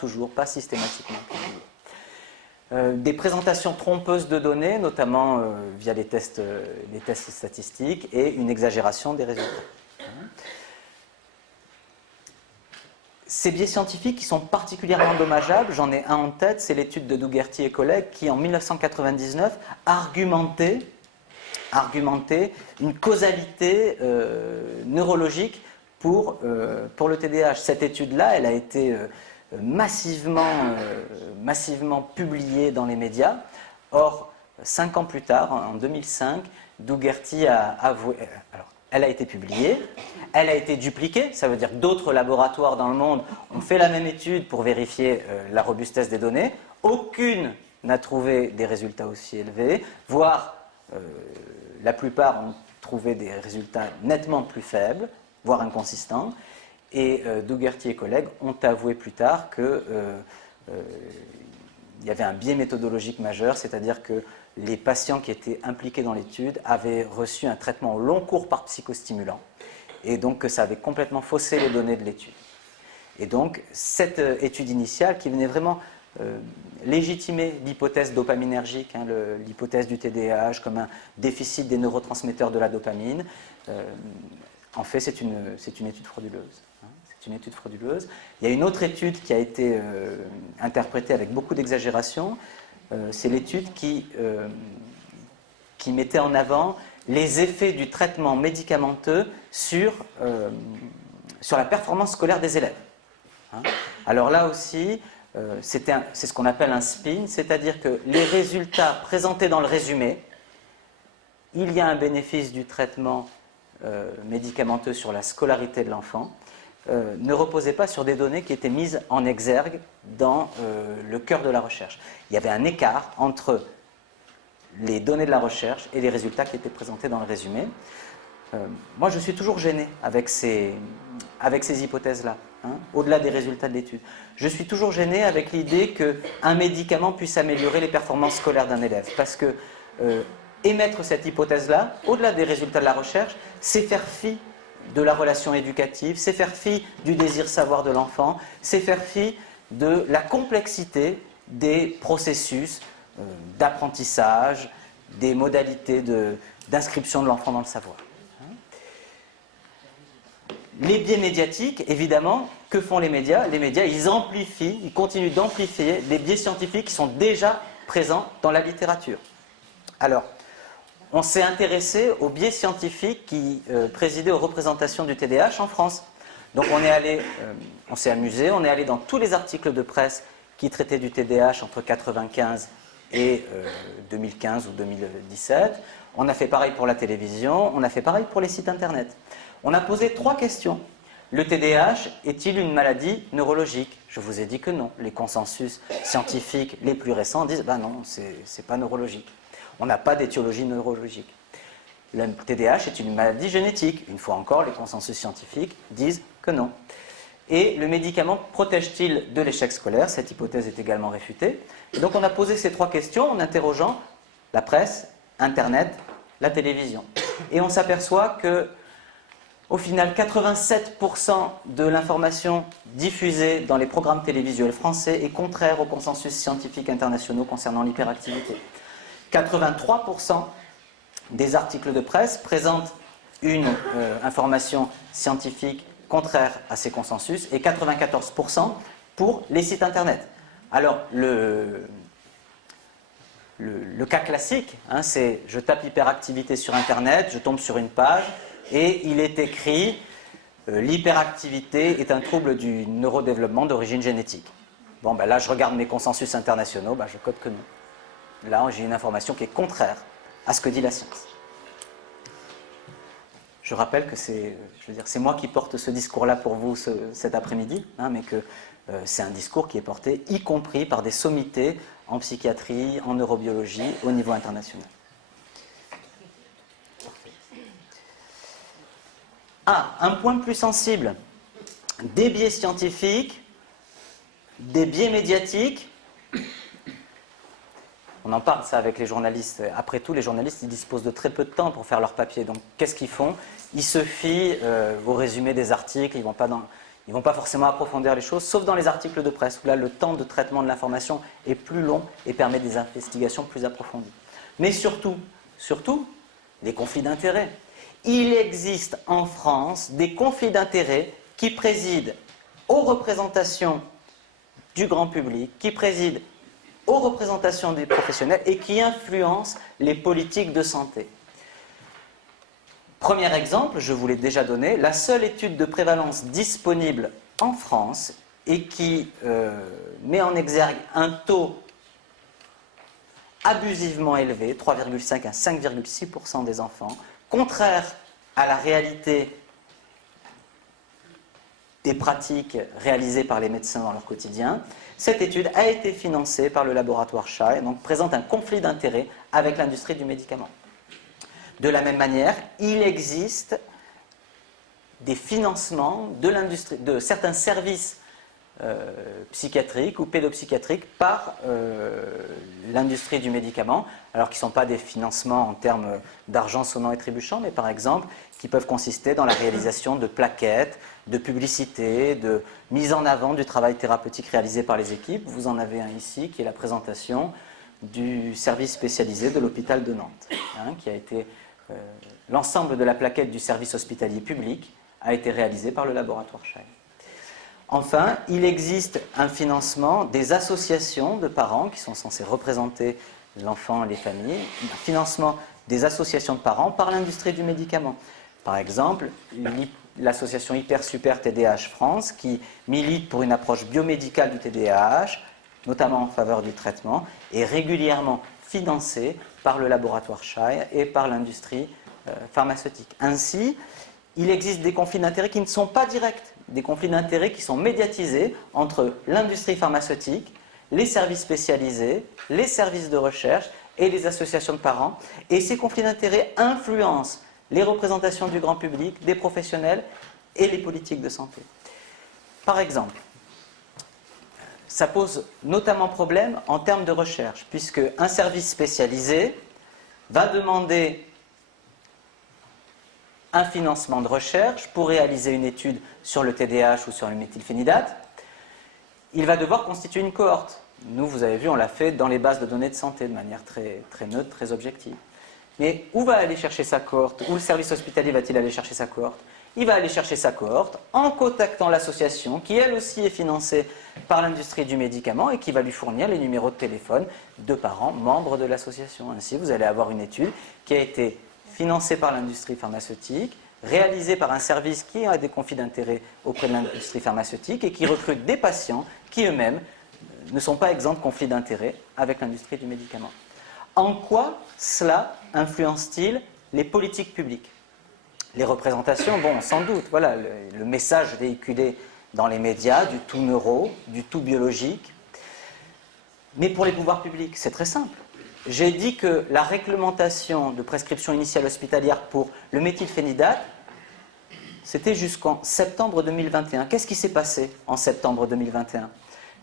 systématiquement publiées. Des présentations trompeuses de données, notamment via les tests statistiques, et une exagération des résultats. Ces biais scientifiques qui sont particulièrement dommageables, j'en ai un en tête, c'est l'étude de Dougherty et collègues qui, en 1999, argumentait une causalité neurologique pour le TDAH. Cette étude-là, elle a été massivement publiée dans les médias. Or, 5 ans plus tard, en 2005, Dougherty a avoué... Alors, elle a été publiée, elle a été dupliquée, ça veut dire que d'autres laboratoires dans le monde ont fait la même étude pour vérifier la robustesse des données. Aucune n'a trouvé des résultats aussi élevés, voire la plupart ont trouvé des résultats nettement plus faibles, voire inconsistants. Et Dougherty et collègues ont avoué plus tard qu'il y avait un biais méthodologique majeur, c'est-à-dire que les patients qui étaient impliqués dans l'étude avaient reçu un traitement au long cours par psychostimulant, et donc que ça avait complètement faussé les données de l'étude. Et donc, cette étude initiale qui venait vraiment légitimer l'hypothèse dopaminergique, l'hypothèse du TDAH comme un déficit des neurotransmetteurs de la dopamine, en fait, c'est une étude frauduleuse. C'est une étude frauduleuse. Il y a une autre étude qui a été interprétée avec beaucoup d'exagération. C'est l'étude qui mettait en avant les effets du traitement médicamenteux sur la performance scolaire des élèves. Alors là aussi, c'est ce qu'on appelle un spin, c'est-à-dire que les résultats présentés dans le résumé, il y a un bénéfice du traitement médicamenteux sur la scolarité de l'enfant, ne reposait pas sur des données qui étaient mises en exergue dans le cœur de la recherche. Il y avait un écart entre les données de la recherche et les résultats qui étaient présentés dans le résumé. Moi, je suis toujours gêné avec ces hypothèses-là, au-delà des résultats de l'étude. Je suis toujours gêné avec l'idée qu'un médicament puisse améliorer les performances scolaires d'un élève, parce que émettre cette hypothèse-là, au-delà des résultats de la recherche, c'est faire fi de la relation éducative, c'est faire fi du désir savoir de l'enfant, c'est faire fi de la complexité des processus d'apprentissage, des modalités d'inscription de l'enfant dans le savoir. Les biais médiatiques, évidemment, que font les médias? Les médias, ils continuent d'amplifier les biais scientifiques qui sont déjà présents dans la littérature. Alors, on s'est intéressé aux biais scientifiques qui présidaient aux représentations du TDAH en France. Donc on s'est amusé, on est allé dans tous les articles de presse qui traitaient du TDAH entre 1995 et 2015 ou 2017. On a fait pareil pour la télévision, on a fait pareil pour les sites internet. On a posé 3 questions. Le TDAH est-il une maladie neurologique? Je vous ai dit que non. Les consensus scientifiques les plus récents disent « non, c'est pas neurologique ». On n'a pas d'étiologie neurologique. Le TDAH est une maladie génétique. Une fois encore, les consensus scientifiques disent que non. Et le médicament protège-t-il de l'échec scolaire? Cette hypothèse est également réfutée. Et donc on a posé ces 3 questions en interrogeant la presse, Internet, la télévision. Et on s'aperçoit que, au final, 87% de l'information diffusée dans les programmes télévisuels français est contraire aux consensus scientifiques internationaux concernant l'hyperactivité. 83% des articles de presse présentent une information scientifique contraire à ces consensus et 94% pour les sites internet. Alors, le cas classique, hein, c'est je tape hyperactivité sur internet, je tombe sur une page et il est écrit l'hyperactivité est un trouble du neurodéveloppement d'origine génétique. Bon, ben là, je regarde mes consensus internationaux, ben, je code que non. Là, j'ai une information qui est contraire à ce que dit la science. Je rappelle que c'est moi qui porte ce discours-là pour vous cet après-midi, hein, mais que c'est un discours qui est porté, y compris par des sommités en psychiatrie, en neurobiologie, au niveau international. Ah, un point plus sensible, des biais scientifiques, des biais médiatiques. On en parle ça avec les journalistes. Après tout, les journalistes ils disposent de très peu de temps pour faire leur papier. Donc qu'est-ce qu'ils font? Ils se fient au résumé des articles, ils vont pas forcément approfondir les choses, sauf dans les articles de presse, où là le temps de traitement de l'information est plus long et permet des investigations plus approfondies. Mais surtout, les conflits d'intérêts. Il existe en France des conflits d'intérêts qui président aux représentations du grand public, qui président aux représentations des professionnels et qui influencent les politiques de santé. Premier exemple, je vous l'ai déjà donné, la seule étude de prévalence disponible en France et qui met en exergue un taux abusivement élevé, 3,5 à 5,6% des enfants, contraire à la réalité des pratiques réalisées par les médecins dans leur quotidien. Cette étude a été financée par le laboratoire Shay et donc présente un conflit d'intérêts avec l'industrie du médicament. De la même manière, il existe des financements de certains services psychiatriques ou pédopsychiatriques par l'industrie du médicament, alors qui ne sont pas des financements en termes d'argent sonnant et trébuchant, mais par exemple qui peuvent consister dans la réalisation de plaquettes, de publicités, de mise en avant du travail thérapeutique réalisé par les équipes. Vous en avez un ici qui est la présentation du service spécialisé de l'hôpital de Nantes, hein, qui a été l'ensemble de la plaquette du service hospitalier public a été réalisé par le laboratoire Shay. Enfin, il existe un financement des associations de parents qui sont censées représenter l'enfant et les familles, un financement des associations de parents par l'industrie du médicament. Par exemple, l'association Hyper Super TDAH France qui milite pour une approche biomédicale du TDAH, notamment en faveur du traitement, est régulièrement financée par le laboratoire Shay et par l'industrie pharmaceutique. Ainsi, il existe des conflits d'intérêts qui ne sont pas directs, des conflits d'intérêts qui sont médiatisés entre l'industrie pharmaceutique, les services spécialisés, les services de recherche et les associations de parents. Et ces conflits d'intérêts influencent les représentations du grand public, des professionnels et les politiques de santé. Par exemple, ça pose notamment problème en termes de recherche, puisque un service spécialisé va demander un financement de recherche pour réaliser une étude sur le TDAH ou sur le méthylphénidate. Il va devoir constituer une cohorte. Nous, vous avez vu, on l'a fait dans les bases de données de santé de manière très, très neutre, très objective. Mais où va aller chercher sa cohorte? Où le service hospitalier va-t-il aller chercher sa cohorte? Il va aller chercher sa cohorte en contactant l'association qui, elle aussi, est financée par l'industrie du médicament et qui va lui fournir les numéros de téléphone de parents membres de l'association. Ainsi, vous allez avoir une étude qui a été financée par l'industrie pharmaceutique, réalisée par un service qui a des conflits d'intérêts auprès de l'industrie pharmaceutique et qui recrute des patients qui eux-mêmes ne sont pas exempts de conflits d'intérêts avec l'industrie du médicament. En quoi cela influence-t-il les politiques publiques? Les représentations, bon, sans doute, voilà, le message véhiculé dans les médias, du tout neuro, du tout biologique. Mais pour les pouvoirs publics, c'est très simple. J'ai dit que la réglementation de prescription initiale hospitalière pour le méthylphénidate, c'était jusqu'en septembre 2021. Qu'est-ce qui s'est passé en septembre 2021?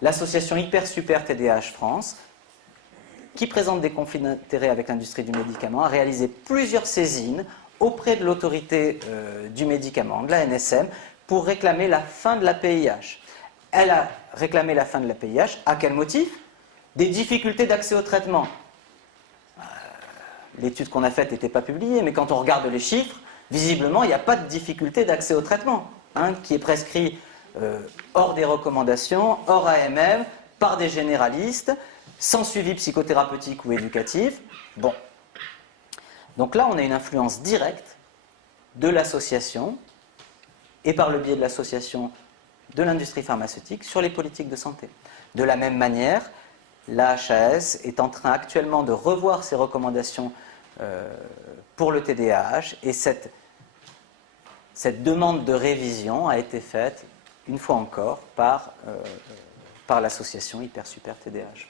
L'association Hyper Super TDAH France, qui présente des conflits d'intérêts avec l'industrie du médicament, a réalisé plusieurs saisines auprès de l'autorité du médicament, de la NSM, pour réclamer la fin de la PIH. Elle a réclamé la fin de la PIH. À quel motif? Des difficultés d'accès au traitement. L'étude qu'on a faite n'était pas publiée, mais quand on regarde les chiffres, visiblement, il n'y a pas de difficulté d'accès au traitement, qui est prescrit hors des recommandations, hors AMM, par des généralistes, sans suivi psychothérapeutique ou éducatif. Bon. Donc là, on a une influence directe de l'association, et par le biais de l'association de l'industrie pharmaceutique, sur les politiques de santé. De la même manière, la HAS est en train actuellement de revoir ses recommandations pour le TDAH, et cette demande de révision a été faite, une fois encore, par l'association Hyper Super TDAH.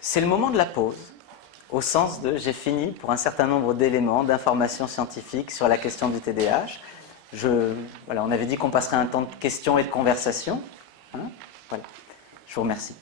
C'est le moment de la pause, au sens de j'ai fini pour un certain nombre d'éléments, d'informations scientifiques sur la question du TDAH. Voilà, on avait dit qu'on passerait un temps de questions et de conversation. Hein, voilà. Je vous remercie.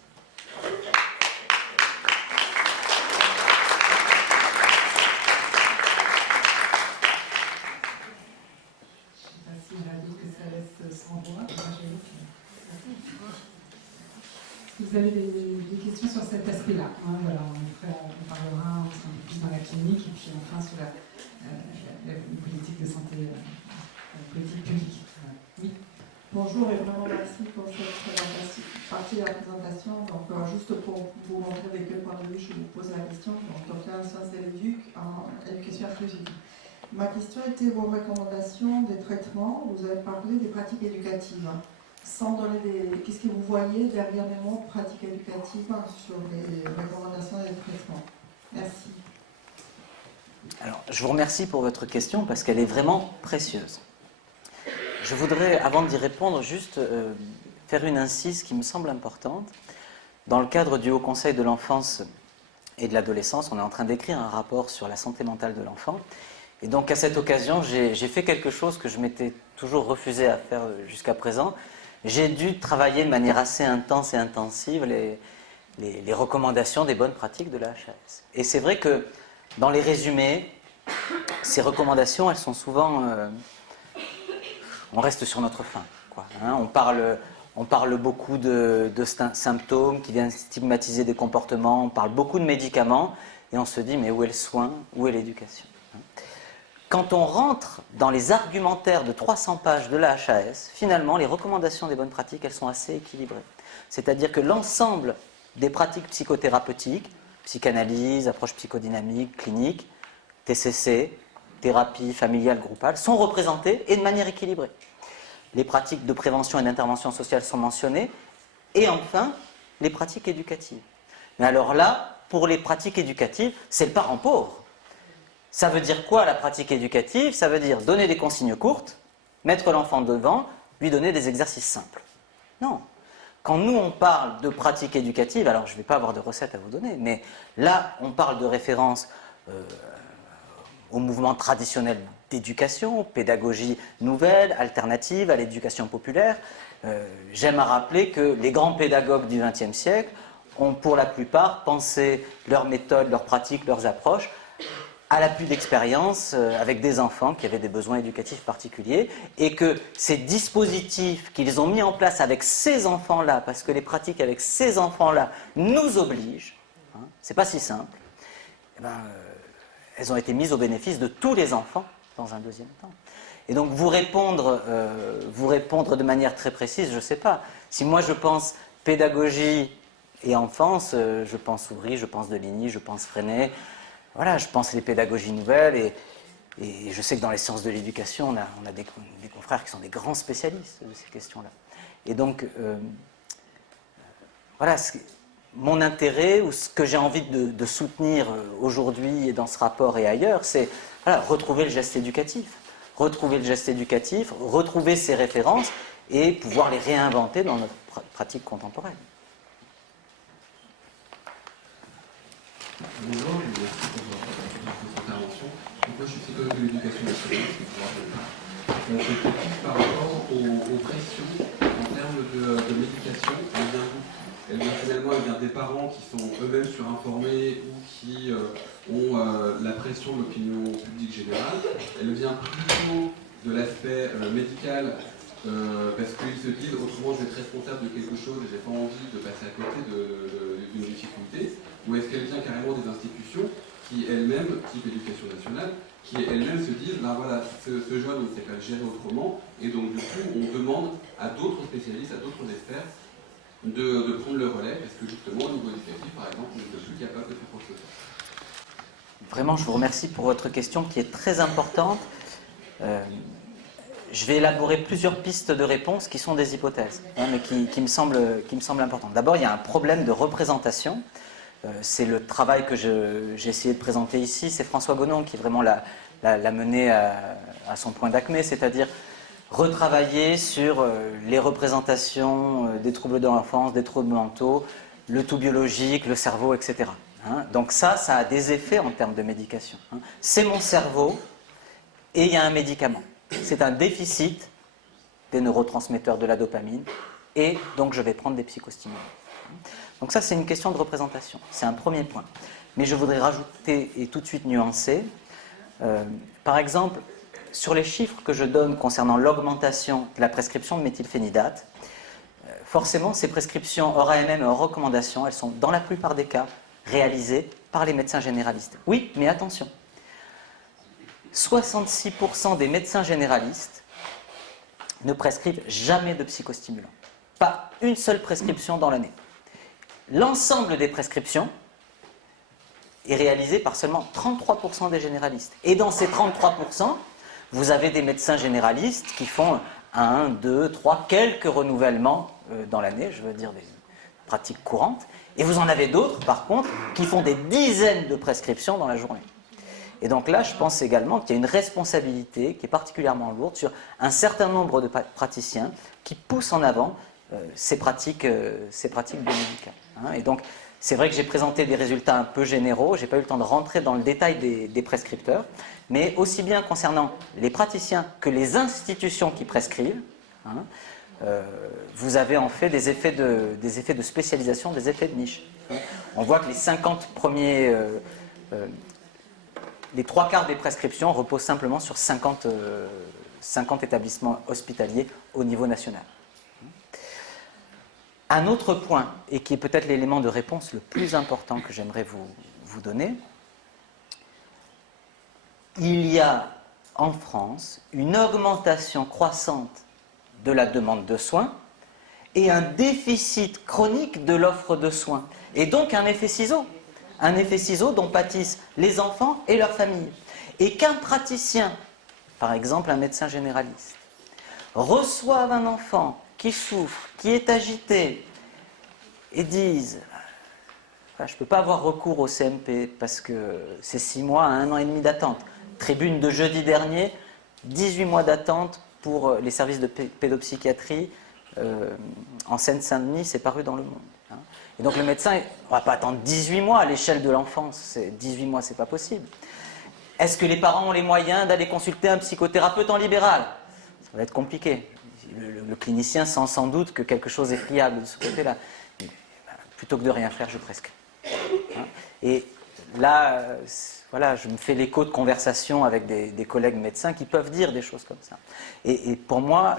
Vous avez des questions sur cet aspect-là, hein, voilà, on parlera un peu plus dans la clinique et puis enfin sur la politique de santé, la politique publique. Oui. Bonjour et vraiment merci pour cette partie de la présentation. Donc juste pour vous montrer avec quel point de vue je vous pose la question, donc docteur en sciences de l'éduc en éducation inclusive. Ma question était vos recommandations des traitements. Vous avez parlé des pratiques éducatives. Sans donner qu'est-ce que vous voyez derrière les mots pratiques éducatives sur les recommandations des traitements? Merci. Alors, je vous remercie pour votre question parce qu'elle est vraiment précieuse. Je voudrais, avant d'y répondre, juste faire une incise qui me semble importante. Dans le cadre du Haut Conseil de l'enfance et de l'adolescence, on est en train d'écrire un rapport sur la santé mentale de l'enfant. Et donc, à cette occasion, j'ai fait quelque chose que je m'étais toujours refusé à faire jusqu'à présent. J'ai dû travailler de manière assez intense et intensive les recommandations des bonnes pratiques de la HAS. Et c'est vrai que dans les résumés, ces recommandations, elles sont souvent... on reste sur notre faim, quoi, hein. On parle beaucoup de symptômes qui viennent stigmatiser des comportements, on parle beaucoup de médicaments, et on se dit, mais où est le soin, où est l'éducation? Quand on rentre dans les argumentaires de 300 pages de la HAS, finalement, les recommandations des bonnes pratiques, elles sont assez équilibrées. C'est-à-dire que l'ensemble des pratiques psychothérapeutiques, psychanalyse, approche psychodynamique, clinique, TCC, thérapie familiale, groupale, sont représentées et de manière équilibrée. Les pratiques de prévention et d'intervention sociale sont mentionnées, et enfin, les pratiques éducatives. Mais alors là, pour les pratiques éducatives, c'est le parent pauvre. Ça veut dire quoi la pratique éducative? Ça veut dire donner des consignes courtes, mettre l'enfant devant, lui donner des exercices simples. Non. Quand nous on parle de pratique éducative, alors je ne vais pas avoir de recettes à vous donner, mais là on parle de référence au mouvement traditionnel d'éducation, pédagogie nouvelle, alternative à l'éducation populaire. J'aime à rappeler que les grands pédagogues du XXe siècle ont pour la plupart pensé leurs méthodes, leurs pratiques, leurs approches à l'appui d'expériences avec des enfants qui avaient des besoins éducatifs particuliers, et que ces dispositifs qu'ils ont mis en place avec ces enfants-là, parce que les pratiques avec ces enfants-là nous obligent, hein, c'est pas si simple, eh ben, elles ont été mises au bénéfice de tous les enfants dans un deuxième temps. Et donc vous répondre de manière très précise, je ne sais pas. Si moi je pense pédagogie et enfance, je pense Ouvry, je pense Deligny, je pense Freinet. Voilà, je pense les pédagogies nouvelles, et je sais que dans les sciences de l'éducation, on a des confrères qui sont des grands spécialistes de ces questions-là. Et donc, voilà, mon intérêt, ou ce que j'ai envie de soutenir aujourd'hui et dans ce rapport et ailleurs, c'est voilà, retrouver le geste éducatif. Retrouver le geste éducatif, retrouver ces références et pouvoir les réinventer dans notre pratique contemporaine. Bonjour et merci pour cette intervention. Donc moi je suis psychologue de l'éducation nationale, c'est plus par rapport aux pressions en termes de médication. Elle vient finalement des parents qui sont eux-mêmes surinformés ou qui ont la pression de l'opinion publique générale. Elle vient plutôt de l'aspect médical parce qu'ils se disent autrement je vais être responsable de quelque chose et j'ai pas envie de passer à côté d'une difficulté. Ou est-ce qu'elle vient carrément des institutions qui elles-mêmes, type éducation nationale, qui elles-mêmes se disent, ben voilà, ce jeune, il ne sait pas le gérer autrement, et donc du coup, on demande à d'autres spécialistes, à d'autres experts, de prendre le relais, parce que justement, au niveau éducatif, par exemple, on n'est plus capable de faire quoi que ce soit. Vraiment, je vous remercie pour votre question qui est très importante. Je vais élaborer plusieurs pistes de réponse qui sont des hypothèses, hein, mais qui me semblent importantes. D'abord, il y a un problème de représentation. C'est le travail que j'ai essayé de présenter ici. C'est François Gonon qui vraiment l'a mené à son point d'acmé, c'est-à-dire retravailler sur les représentations des troubles de l'enfance, des troubles mentaux, le tout biologique, le cerveau, etc. Hein, donc ça a des effets en termes de médication. Hein. C'est mon cerveau et il y a un médicament. C'est un déficit des neurotransmetteurs de la dopamine et donc je vais prendre des psychostimulants. Donc ça, c'est une question de représentation. C'est un premier point. Mais je voudrais rajouter et tout de suite nuancer. Par exemple, sur les chiffres que je donne concernant l'augmentation de la prescription de méthylphénidate, forcément, ces prescriptions hors AMM et hors recommandation, elles sont dans la plupart des cas réalisées par les médecins généralistes. Oui, mais attention. 66% des médecins généralistes ne prescrivent jamais de psychostimulants. Pas une seule prescription dans l'année. L'ensemble des prescriptions est réalisé par seulement 33% des généralistes. Et dans ces 33%, vous avez des médecins généralistes qui font 1, 2, 3, quelques renouvellements dans l'année, je veux dire des pratiques courantes. Et vous en avez d'autres, par contre, qui font des dizaines de prescriptions dans la journée. Et donc là, je pense également qu'il y a une responsabilité qui est particulièrement lourde sur un certain nombre de praticiens qui poussent en avant ces pratiques biomédicales. Hein. Et donc, c'est vrai que j'ai présenté des résultats un peu généraux, je n'ai pas eu le temps de rentrer dans le détail des prescripteurs, mais aussi bien concernant les praticiens que les institutions qui prescrivent, hein, vous avez en fait des effets de spécialisation, des effets de niche. On voit que les 50 premiers... les 3/4 des prescriptions reposent simplement sur 50 établissements hospitaliers au niveau national. Un autre point, et qui est peut-être l'élément de réponse le plus important que j'aimerais vous donner, il y a en France une augmentation croissante de la demande de soins et un déficit chronique de l'offre de soins, et donc un effet ciseau. Un effet ciseau dont pâtissent les enfants et leurs familles. Et qu'un praticien, par exemple un médecin généraliste, reçoive un enfant qui souffre, qui est agité, et dise « je ne peux pas avoir recours au CMP parce que c'est 6 mois à 1 an et demi d'attente. Tribune de jeudi dernier, 18 mois d'attente pour les services de pédopsychiatrie en Seine-Saint-Denis, c'est paru dans Le Monde. » Et donc le médecin, on ne va pas attendre 18 mois à l'échelle de l'enfance, 18 mois c'est pas possible. Est-ce que les parents ont les moyens d'aller consulter un psychothérapeute en libéral? Ça va être compliqué. Le clinicien sent sans doute que quelque chose est friable de ce côté-là. Plutôt que de rien faire, je prescris. Et là, voilà, je me fais l'écho de conversations avec des collègues médecins qui peuvent dire des choses comme ça. Et pour moi,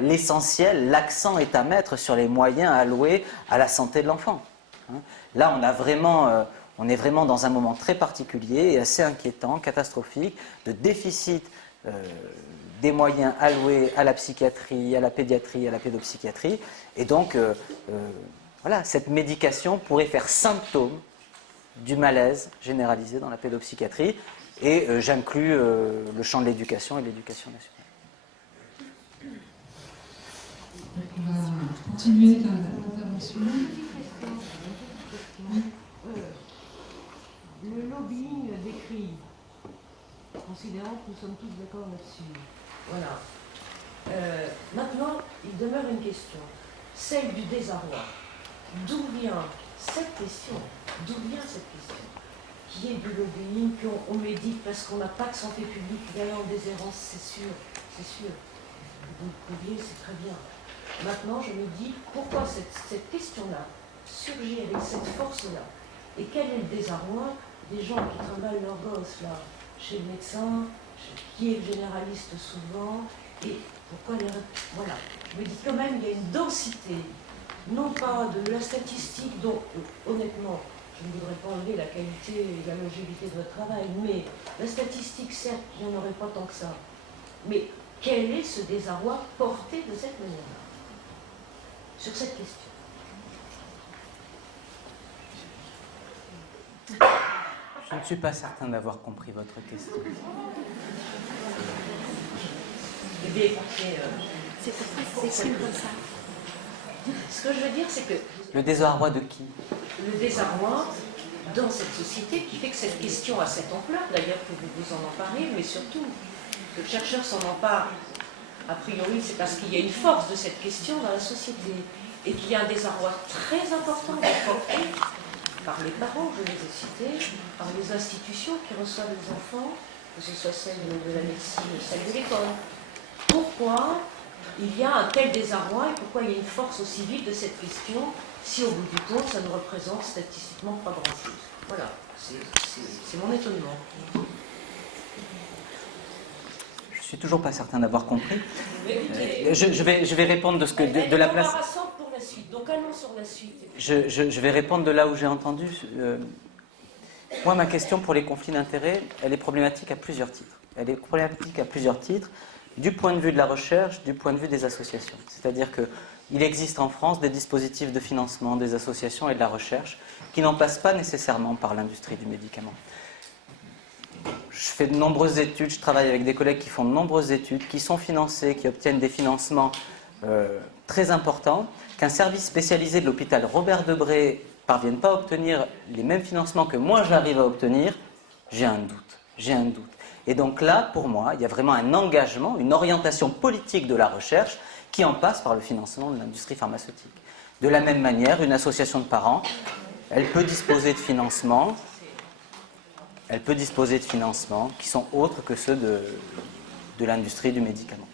l'essentiel, l'accent est à mettre sur les moyens alloués à la santé de l'enfant. Là, on est vraiment dans un moment très particulier et assez inquiétant, catastrophique, de déficit des moyens alloués à la psychiatrie, à la pédiatrie, à la pédopsychiatrie. Et donc, cette médication pourrait faire symptôme du malaise généralisé dans la pédopsychiatrie. Et j'inclus le champ de l'éducation et l'éducation nationale. On va continuer l'intervention. Le lobbying décrit, considérant que nous sommes tous d'accord là-dessus. Voilà. Maintenant, il demeure une question, celle du désarroi. D'où vient cette question? Qui est du lobbying, qu'on médite parce qu'on n'a pas de santé publique, d'ailleurs en déshérence, c'est sûr. Vous le pouviez, c'est très bien. Maintenant, je me dis, pourquoi cette question-là surgit avec cette force-là? Et quel est le désarroi des gens qui trimballent leurs gosses, là, chez le médecin, qui est le généraliste souvent, et pourquoi les... Voilà. Je me dis quand même, il y a une densité, non pas de la statistique dont, honnêtement, je ne voudrais pas enlever la qualité et la longévité de votre travail, mais la statistique, certes, il n'y en aurait pas tant que ça. Mais quel est ce désarroi porté de cette manière-là sur cette question? Je ne suis pas certain d'avoir compris votre question. Eh bien, écoutez, c'est comme ça. Ce que je veux dire, c'est que Le désarroi de qui? le désarroi dans cette société qui fait que cette question a cette ampleur, d'ailleurs que vous vous en emparez, mais surtout que le chercheur s'en empare, a priori, c'est parce qu'il y a une force de cette question dans la société et qu'il y a un désarroi très important porté par les parents, je les ai cités, par les institutions qui reçoivent les enfants, que ce soit celle de la médecine ou celle de l'école. Pourquoi il y a un tel désarroi et pourquoi il y a une force aussi vive de cette question si au bout du compte ça ne représente statistiquement pas grand-chose? Voilà, c'est mon étonnement. Je suis toujours pas certain d'avoir compris. Écoutez, Je vais répondre de ce que de la place. embarrassante pour la suite, donc allons sur la suite. Je vais répondre de là où j'ai entendu. Moi, ma question pour les conflits d'intérêts, elle est problématique à plusieurs titres. Elle est problématique à plusieurs titres, du point de vue de la recherche, du point de vue des associations. C'est-à-dire qu'il existe en France des dispositifs de financement des associations et de la recherche qui n'en passent pas nécessairement par l'industrie du médicament. Je fais de nombreuses études, je travaille avec des collègues qui font de nombreuses études, qui sont financées, qui obtiennent des financements très importants, qu'un service spécialisé de l'hôpital Robert Debré ne parvienne pas à obtenir les mêmes financements que moi j'arrive à obtenir, j'ai un doute. Et donc là, pour moi, il y a vraiment un engagement, une orientation politique de la recherche qui en passe par le financement de l'industrie pharmaceutique. De la même manière, une association de parents, elle peut disposer de financements qui sont autres que ceux de l'industrie du médicament.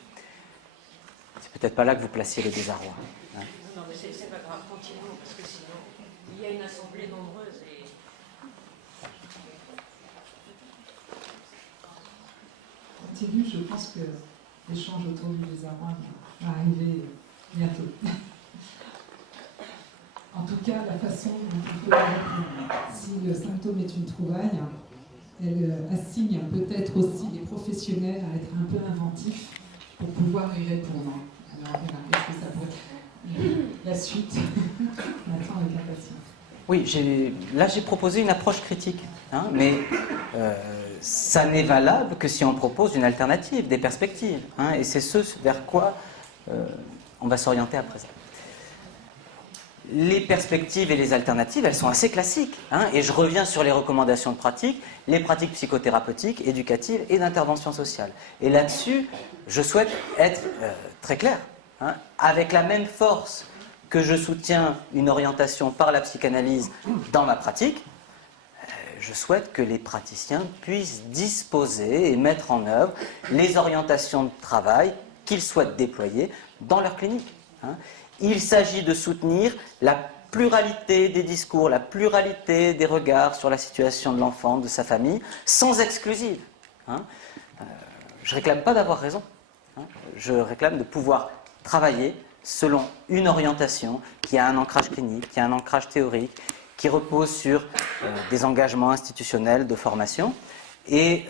C'est peut-être pas là que vous placiez le désarroi. Hein. Non, mais c'est pas grave, continuons, parce que sinon, il y a une assemblée nombreuse et... Continue, je pense que l'échange autour du désarroi va arriver bientôt. En tout cas, la façon dont on peut répondre, si le symptôme est une trouvaille, elle assigne peut-être aussi les professionnels à être un peu inventifs pour pouvoir y répondre. Alors, voilà, est-ce que ça pourrait être la suite? Maintenant, avec impatience. Oui, là j'ai proposé une approche critique, hein, mais ça n'est valable que si on propose une alternative, des perspectives, hein, et c'est ce vers quoi on va s'orienter à présent. Les perspectives et les alternatives, elles sont assez classiques, hein, et je reviens sur les recommandations de pratique, les pratiques psychothérapeutiques, éducatives et d'intervention sociale. Et là-dessus, je souhaite être très clair, hein, avec la même force que je soutiens une orientation par la psychanalyse dans ma pratique, je souhaite que les praticiens puissent disposer et mettre en œuvre les orientations de travail qu'ils souhaitent déployer dans leur clinique. Hein. Il s'agit de soutenir la pluralité des discours, la pluralité des regards sur la situation de l'enfant, de sa famille, sans exclusive. Hein. Je ne réclame pas d'avoir raison. Hein. Je réclame de pouvoir travailler selon une orientation qui a un ancrage clinique, qui a un ancrage théorique, qui repose sur des engagements institutionnels de formation. Et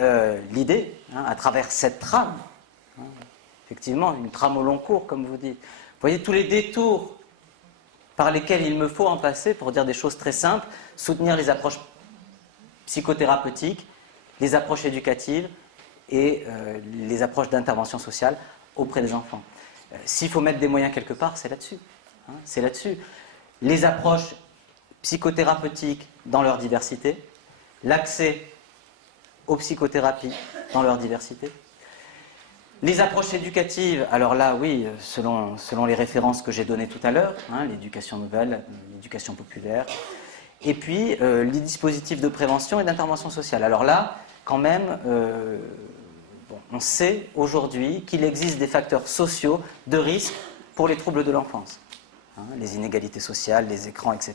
l'idée, hein, à travers cette trame, hein, effectivement, une trame au long cours, comme vous dites, vous voyez tous les détours par lesquels il me faut en passer pour dire des choses très simples, soutenir les approches psychothérapeutiques, les approches éducatives et les approches d'intervention sociale auprès des enfants. S'il faut mettre des moyens quelque part, c'est là-dessus. Hein, c'est là-dessus. Les approches psychothérapeutiques dans leur diversité, l'accès aux psychothérapies dans leur diversité. Les approches éducatives, alors là, oui, selon les références que j'ai données tout à l'heure, hein, l'éducation nouvelle, l'éducation populaire, et puis les dispositifs de prévention et d'intervention sociale. Alors là, quand même, on sait aujourd'hui qu'il existe des facteurs sociaux de risque pour les troubles de l'enfance. Hein, les inégalités sociales, les écrans, etc.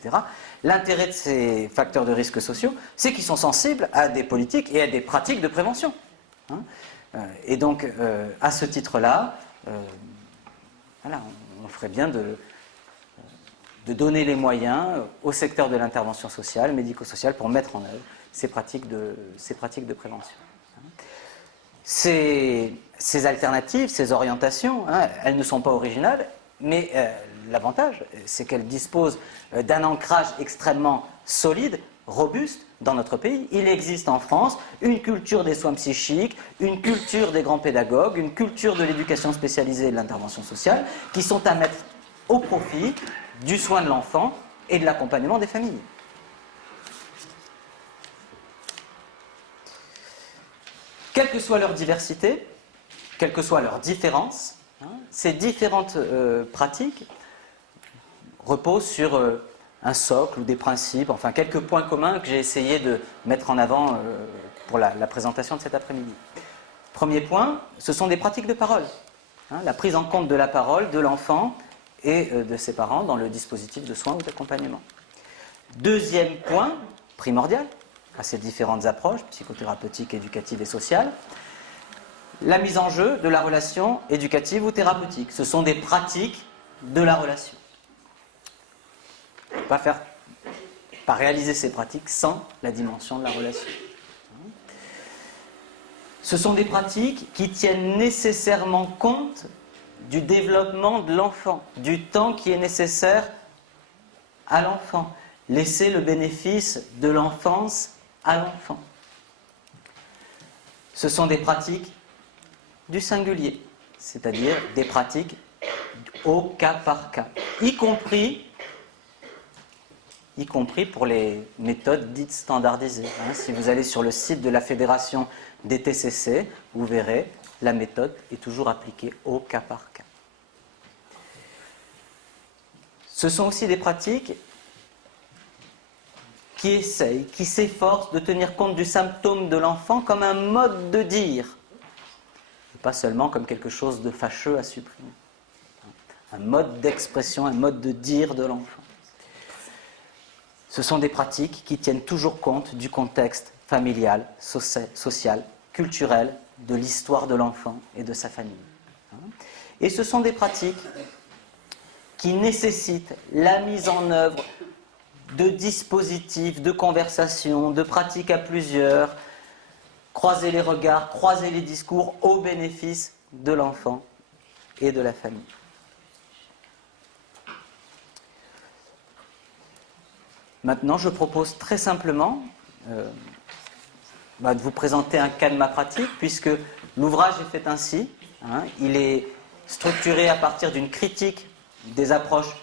L'intérêt de ces facteurs de risque sociaux, c'est qu'ils sont sensibles à des politiques et à des pratiques de prévention. Hein. Et donc, à ce titre-là, voilà, on ferait bien de de donner les moyens au secteur de l'intervention sociale, médico-sociale, pour mettre en œuvre ces pratiques de prévention. Ces alternatives, ces orientations, elles ne sont pas originales, mais l'avantage, c'est qu'elles disposent d'un ancrage extrêmement solide, robuste dans notre pays. Il existe en France une culture des soins psychiques, une culture des grands pédagogues, une culture de l'éducation spécialisée et de l'intervention sociale, qui sont à mettre au profit du soin de l'enfant et de l'accompagnement des familles. Quelle que soit leur diversité, quelles que soient leurs différences, ces différentes pratiques reposent sur un socle ou des principes, enfin quelques points communs que j'ai essayé de mettre en avant pour la présentation de cet après-midi. Premier point, ce sont des pratiques de parole. La prise en compte de la parole de l'enfant et de ses parents dans le dispositif de soins ou d'accompagnement. Deuxième point, primordial, à ces différentes approches, psychothérapeutiques, éducatives et sociales, la mise en jeu de la relation éducative ou thérapeutique. Ce sont des pratiques de la relation. On ne peut pas réaliser ces pratiques sans la dimension de la relation. Ce sont des pratiques qui tiennent nécessairement compte du développement de l'enfant, du temps qui est nécessaire à l'enfant. Laisser le bénéfice de l'enfance à l'enfant. Ce sont des pratiques du singulier, c'est-à-dire des pratiques au cas par cas, y compris pour les méthodes dites standardisées. Si vous allez sur le site de la Fédération des TCC, vous verrez, la méthode est toujours appliquée au cas par cas. Ce sont aussi des pratiques qui s'efforcent de tenir compte du symptôme de l'enfant comme un mode de dire, et pas seulement comme quelque chose de fâcheux à supprimer. Un mode d'expression, un mode de dire de l'enfant. Ce sont des pratiques qui tiennent toujours compte du contexte familial, social, culturel, de l'histoire de l'enfant et de sa famille. Et ce sont des pratiques qui nécessitent la mise en œuvre de dispositifs, de conversations, de pratiques à plusieurs, croiser les regards, croiser les discours au bénéfice de l'enfant et de la famille. Maintenant, je propose très simplement de vous présenter un cas de ma pratique, puisque l'ouvrage est fait ainsi. Il est structuré à partir d'une critique des approches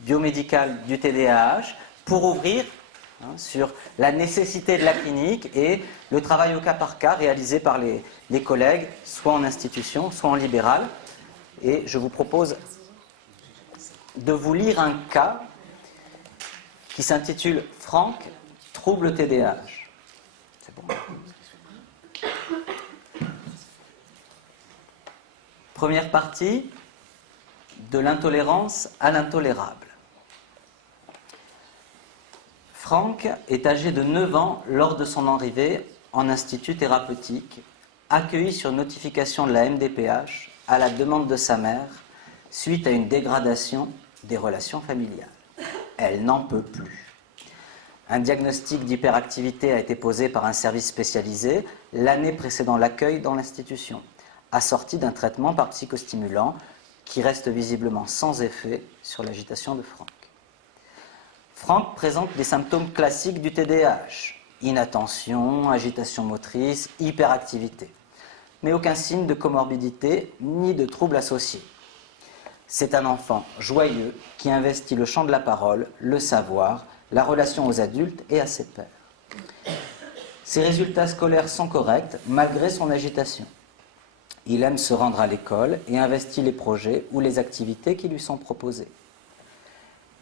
biomédicales du TDAH pour ouvrir sur la nécessité de la clinique et le travail au cas par cas réalisé par les collègues, soit en institution, soit en libéral. Et je vous propose de vous lire un cas qui s'intitule « Franck, trouble TDAH ». C'est bon. Première partie, de l'intolérance à l'intolérable. Franck est âgé de 9 ans lors de son arrivée en institut thérapeutique, accueilli sur notification de la MDPH à la demande de sa mère suite à une dégradation des relations familiales. Elle n'en peut plus. Un diagnostic d'hyperactivité a été posé par un service spécialisé l'année précédant l'accueil dans l'institution, assorti d'un traitement par psychostimulant qui reste visiblement sans effet sur l'agitation de Franck. Franck présente des symptômes classiques du TDAH, inattention, agitation motrice, hyperactivité, mais aucun signe de comorbidité ni de troubles associés. C'est un enfant joyeux qui investit le champ de la parole, le savoir, la relation aux adultes et à ses pairs. Ses résultats scolaires sont corrects malgré son agitation. Il aime se rendre à l'école et investit les projets ou les activités qui lui sont proposés.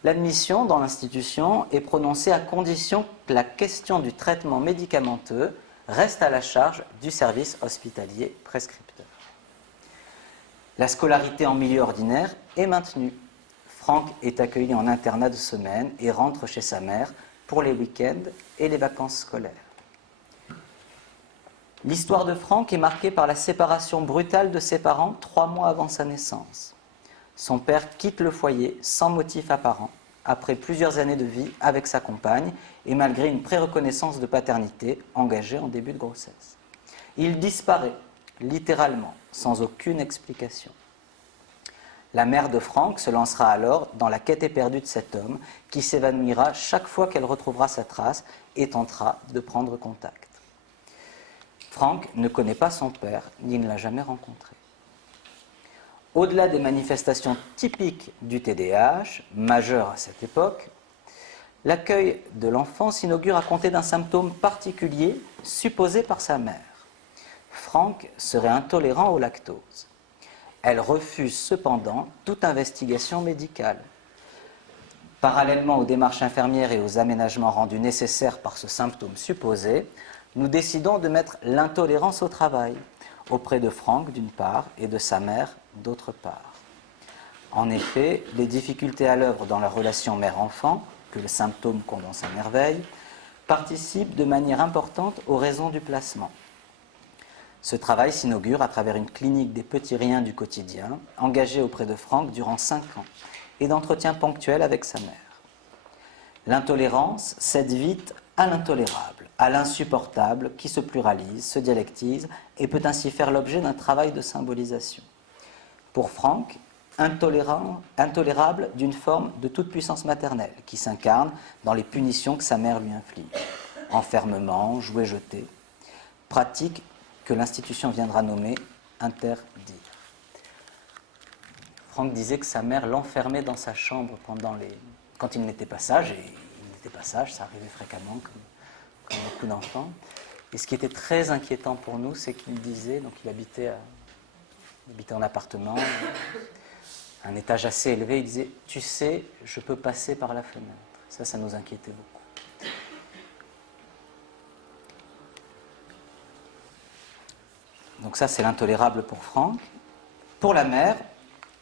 L'admission dans l'institution est prononcée à condition que la question du traitement médicamenteux reste à la charge du service hospitalier prescripteur. La scolarité en milieu ordinaire est maintenue. Franck est accueilli en internat de semaine et rentre chez sa mère pour les week-ends et les vacances scolaires. L'histoire de Franck est marquée par la séparation brutale de ses parents 3 mois avant sa naissance. Son père quitte le foyer sans motif apparent après plusieurs années de vie avec sa compagne et malgré une pré-reconnaissance de paternité engagée en début de grossesse. Il disparaît, littéralement, sans aucune explication. La mère de Franck se lancera alors dans la quête éperdue de cet homme qui s'évanouira chaque fois qu'elle retrouvera sa trace et tentera de prendre contact. Franck ne connaît pas son père ni ne l'a jamais rencontré. Au-delà des manifestations typiques du TDAH, majeures à cette époque, l'accueil de l'enfant s'inaugure à compter d'un symptôme particulier supposé par sa mère. Franck serait intolérant au lactose. Elle refuse cependant toute investigation médicale. Parallèlement aux démarches infirmières et aux aménagements rendus nécessaires par ce symptôme supposé, nous décidons de mettre l'intolérance au travail, auprès de Franck d'une part et de sa mère d'autre part. En effet, les difficultés à l'œuvre dans la relation mère-enfant, que le symptôme condense à merveille, participent de manière importante aux raisons du placement. Ce travail s'inaugure à travers une clinique des petits riens du quotidien, engagée auprès de Franck durant 5 ans, et d'entretien ponctuel avec sa mère. L'intolérance cède vite à l'intolérable, à l'insupportable qui se pluralise, se dialectise et peut ainsi faire l'objet d'un travail de symbolisation. Pour Franck, intolérable d'une forme de toute-puissance maternelle qui s'incarne dans les punitions que sa mère lui inflige. Enfermement, jouets jetés, pratique que l'institution viendra nommer interdire. Franck disait que sa mère l'enfermait dans sa chambre quand il n'était pas sage, et il n'était pas sage, ça arrivait fréquemment comme beaucoup d'enfants. Et ce qui était très inquiétant pour nous, c'est qu'il disait, donc il habitait en appartement, un étage assez élevé, il disait « Tu sais, je peux passer par la fenêtre ». Ça nous inquiétait beaucoup. Donc ça, c'est l'intolérable pour Franck. Pour la mère,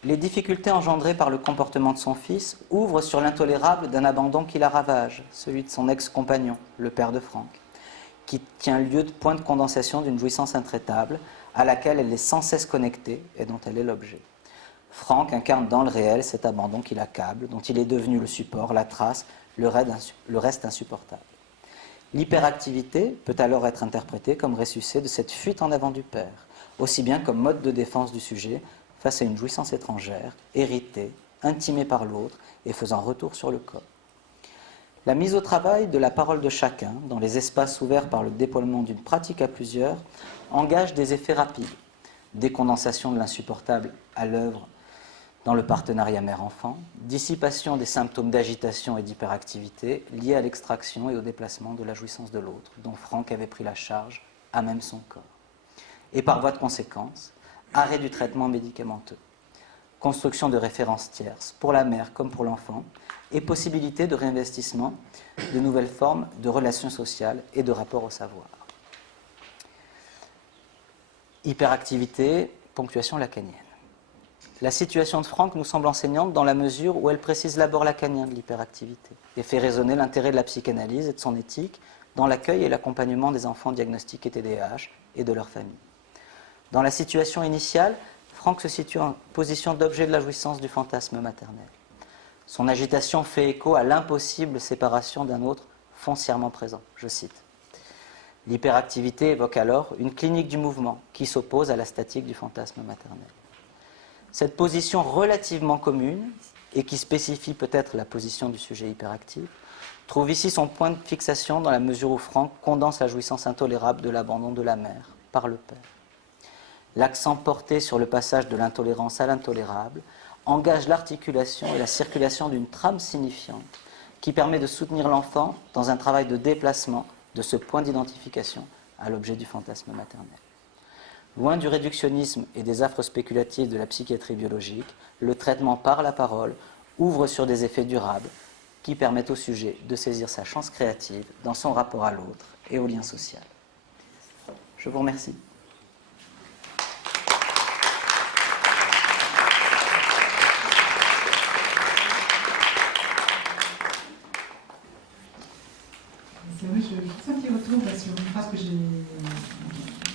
les difficultés engendrées par le comportement de son fils ouvrent sur l'intolérable d'un abandon qui la ravage, celui de son ex-compagnon, le père de Franck, qui tient lieu de point de condensation d'une jouissance intraitable à laquelle elle est sans cesse connectée et dont elle est l'objet. Franck incarne dans le réel cet abandon qui l'accable, dont il est devenu le support, la trace, le reste insupportable. L'hyperactivité peut alors être interprétée comme ressucée de cette fuite en avant du père, aussi bien comme mode de défense du sujet face à une jouissance étrangère, héritée, intimée par l'autre et faisant retour sur le corps. La mise au travail de la parole de chacun, dans les espaces ouverts par le déploiement d'une pratique à plusieurs, engage des effets rapides. Décondensation de l'insupportable à l'œuvre dans le partenariat mère-enfant, dissipation des symptômes d'agitation et d'hyperactivité liés à l'extraction et au déplacement de la jouissance de l'autre, dont Franck avait pris la charge à même son corps. Et par voie de conséquence, arrêt du traitement médicamenteux, construction de références tierces, pour la mère comme pour l'enfant, et possibilité de réinvestissement de nouvelles formes de relations sociales et de rapport au savoir. Hyperactivité, ponctuation lacanienne. La situation de Franck nous semble enseignante dans la mesure où elle précise l'abord lacanien de l'hyperactivité et fait résonner l'intérêt de la psychanalyse et de son éthique dans l'accueil et l'accompagnement des enfants diagnostiqués TDAH et de leur famille. Dans la situation initiale, Franck se situe en position d'objet de la jouissance du fantasme maternel. Son agitation fait écho à l'impossible séparation d'un autre foncièrement présent. Je cite. L'hyperactivité évoque alors une clinique du mouvement qui s'oppose à la statique du fantasme maternel. Cette position relativement commune, et qui spécifie peut-être la position du sujet hyperactif, trouve ici son point de fixation dans la mesure où Franck condense la jouissance intolérable de l'abandon de la mère par le père. L'accent porté sur le passage de l'intolérance à l'intolérable engage l'articulation et la circulation d'une trame signifiante qui permet de soutenir l'enfant dans un travail de déplacement de ce point d'identification à l'objet du fantasme maternel. Loin du réductionnisme et des affres spéculatives de la psychiatrie biologique, le traitement par la parole ouvre sur des effets durables qui permettent au sujet de saisir sa chance créative dans son rapport à l'autre et au lien social. Je vous remercie. C'est vrai, je fais un petit retour sur une phrase que j'ai vue,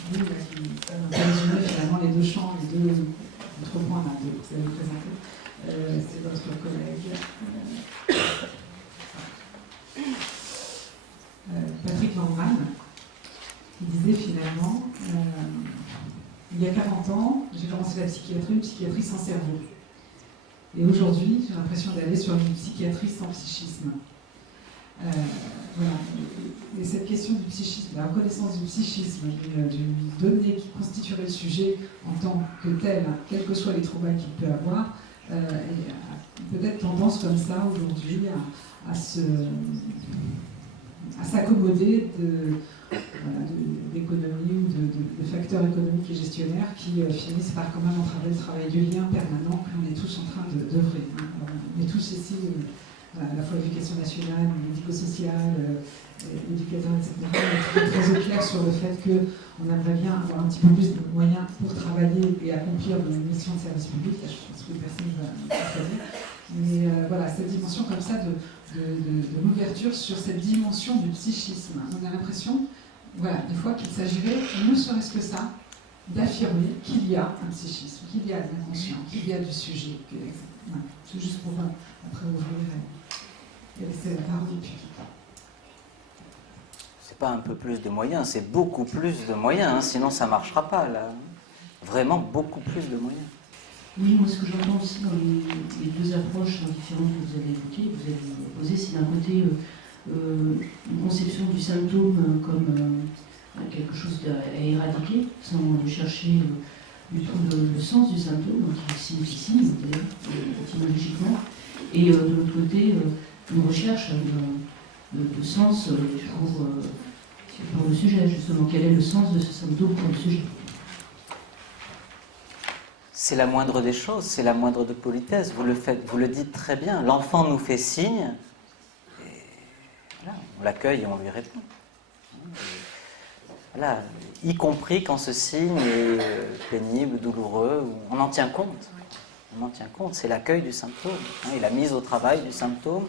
qui donne un peu résumé finalement les deux champs, les deux points que vous avez présentés. C'est votre collègue Norman, qui disait finalement, il y a 40 ans, j'ai commencé la psychiatrie, une psychiatrie sans cerveau. Et aujourd'hui, j'ai l'impression d'aller sur une psychiatrie sans psychisme. Voilà. Et cette question du psychisme, la reconnaissance du psychisme, d'une donnée qui constituerait le sujet en tant que tel, quels que soient les troubles qu'il peut avoir, et peut-être tendance comme ça aujourd'hui à s'accommoder d'économies ou de facteurs économiques et gestionnaires qui finissent par quand même entraver le travail du lien permanent que l'on est tous en train d'œuvrer. On est tous ici, à la fois l'éducation nationale, médico-sociale, éducateurs, etc. On est très au clair sur le fait qu'on aimerait bien avoir un petit peu plus de moyens pour travailler et accomplir nos missions de service public. Là, je pense que personne ne va dire. Mais voilà, cette dimension comme ça de l'ouverture sur cette dimension du psychisme. On a l'impression, voilà, des fois qu'il s'agirait, ne serait-ce que ça, d'affirmer qu'il y a un psychisme, qu'il y a de l'inconscient, qu'il y a du sujet. Voilà. C'est juste pour après ouvrir et laisser la parole au public. C'est pas un peu plus de moyens, c'est beaucoup plus de moyens, hein, sinon ça marchera pas là. Vraiment beaucoup plus de moyens. Oui, moi ce que j'entends aussi dans les deux approches différentes que vous avez évoquées, vous avez posé, c'est d'un côté une conception du symptôme comme quelque chose à éradiquer, sans chercher du tout le sens du symptôme, donc il signifie d'ailleurs, étymologiquement, et de l'autre côté, une recherche de sens pour le sujet, justement. Quel est le sens de ce symptôme pour le sujet ? C'est la moindre des choses, c'est la moindre de politesse. Vous le dites très bien. L'enfant nous fait signe, et voilà, on l'accueille et on lui répond. Voilà, y compris quand ce signe est pénible, douloureux, on en tient compte. On en tient compte, c'est l'accueil du symptôme, hein, et la mise au travail du symptôme.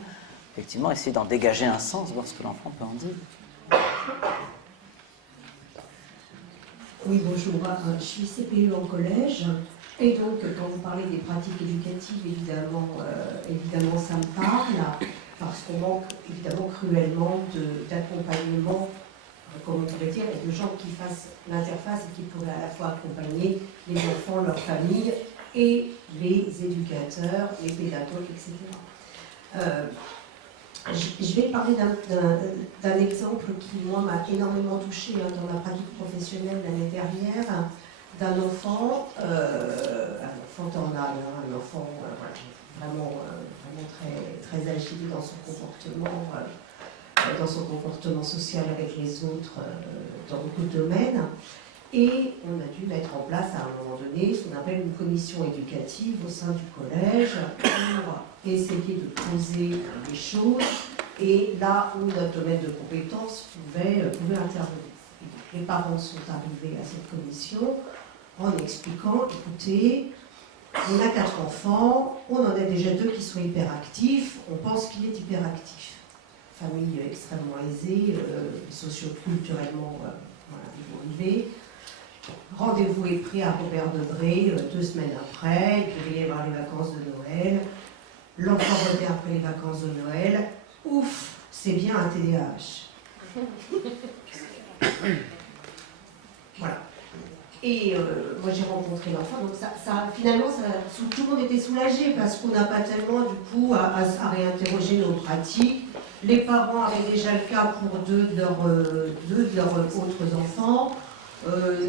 Effectivement, essayer d'en dégager un sens, voir ce que l'enfant peut en dire. Oui, bonjour. Je suis CPE en collège. Et donc, quand vous parlez des pratiques éducatives, évidemment ça me parle, parce qu'on manque évidemment cruellement d'accompagnement, comme on pourrait dire, et de gens qui fassent l'interface et qui pourraient à la fois accompagner les enfants, leurs familles, et les éducateurs, les pédagogues, etc. Je vais parler d'un exemple qui, moi, m'a énormément touchée dans ma pratique professionnelle l'année dernière, d'un enfant, un enfant tornade, un enfant vraiment très, très agité dans son comportement social avec les autres dans beaucoup de domaines. Et on a dû mettre en place à un moment donné ce qu'on appelle une commission éducative au sein du collège pour essayer de poser les choses et là où notre domaine de compétences pouvait intervenir. Et donc, les parents sont arrivés à cette commission en expliquant, écoutez, on a 4 enfants, on en a déjà 2 qui sont hyperactifs, on pense qu'il est hyperactif. Famille extrêmement aisée, socio-culturellement élevé. Rendez-vous est pris à Robert-Debré 2 semaines après, il devait y avoir les vacances de Noël. L'enfant revient après les vacances de Noël. Ouf, c'est bien un TDAH. Voilà. Et moi j'ai rencontré l'enfant, donc finalement tout le monde était soulagé parce qu'on n'a pas tellement du coup à réinterroger nos pratiques. Les parents avaient déjà le cas pour 2 de leurs autres enfants.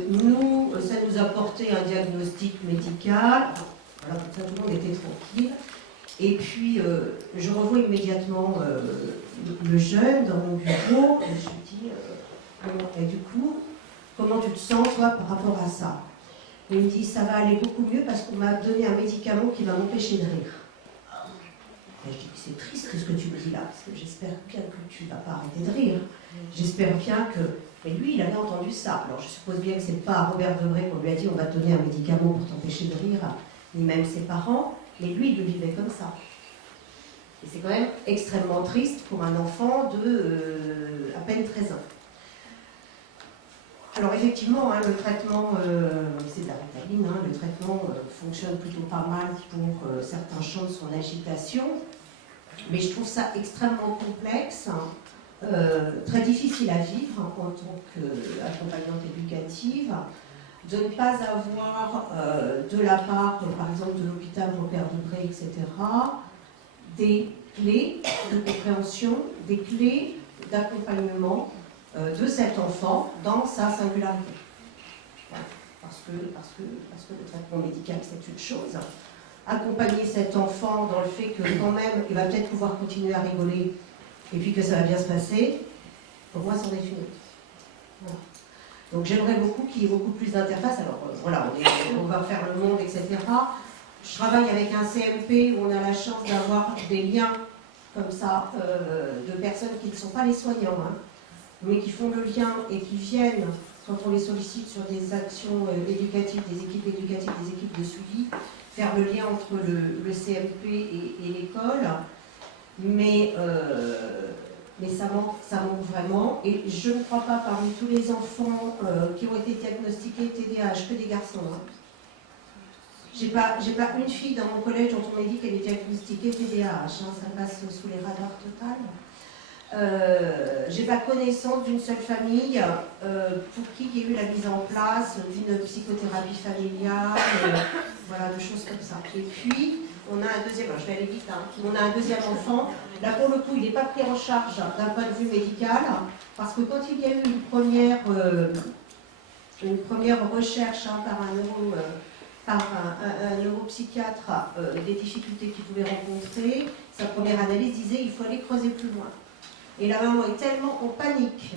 Nous, ça nous apportait un diagnostic médical. Voilà, comme ça tout le monde était tranquille. Et puis je revois immédiatement le jeune dans mon bureau et je lui dis et du coup, comment tu te sens, toi, par rapport à ça? Et il me dit, ça va aller beaucoup mieux parce qu'on m'a donné un médicament qui va m'empêcher de rire. Et je dis, c'est triste ce que tu me dis là, parce que j'espère bien que tu ne vas pas arrêter de rire. J'espère bien que... Mais lui, il avait entendu ça. Alors je suppose bien que ce n'est pas à Robert-Debré qu'on lui a dit, on va te donner un médicament pour t'empêcher de rire, ni même ses parents, mais lui, il le vivait comme ça. Et c'est quand même extrêmement triste pour un enfant de à peine 13 ans. Alors effectivement, le traitement, c'est de la Ritaline, le traitement fonctionne plutôt pas mal pour certains champs de son agitation, mais je trouve ça extrêmement complexe très difficile à vivre en tant qu'accompagnante éducative, de ne pas avoir de la part, par exemple, de l'hôpital Robert Debré, etc., des clés de compréhension, des clés d'accompagnement de cet enfant dans sa singularité. Voilà. Parce que le traitement médical, c'est une chose. Accompagner cet enfant dans le fait que quand même, il va peut-être pouvoir continuer à rigoler et puis que ça va bien se passer, pour moi, c'en est une autre. Voilà. Donc j'aimerais beaucoup qu'il y ait beaucoup plus d'interface. Alors voilà, on va faire le monde, etc. Je travaille avec un CMP où on a la chance d'avoir des liens comme ça, de personnes qui ne sont pas les soignants, hein, mais qui font le lien et qui viennent, quand on les sollicite sur des actions éducatives, des équipes éducatives, des équipes de suivi, faire le lien entre le CMP et l'école. Mais ça manque vraiment. Et je ne crois pas, parmi tous les enfants qui ont été diagnostiqués TDAH, que des garçons. Hein. J'ai pas une fille dans mon collège dont on m'a dit qu'elle est diagnostiquée TDAH. Hein, ça passe sous les radars total. J'ai pas connaissance d'une seule famille pour qui il y a eu la mise en place d'une psychothérapie familiale, voilà, de choses comme ça. Et puis, on a un deuxième, je vais aller vite, hein, on a un deuxième enfant. Là, pour le coup, il n'est pas pris en charge d'un point de vue médical, parce que quand il y a eu une première recherche hein, par un neuropsychiatre des difficultés qu'il pouvait rencontrer, sa première analyse disait qu'il faut aller creuser plus loin. Et la maman est tellement en panique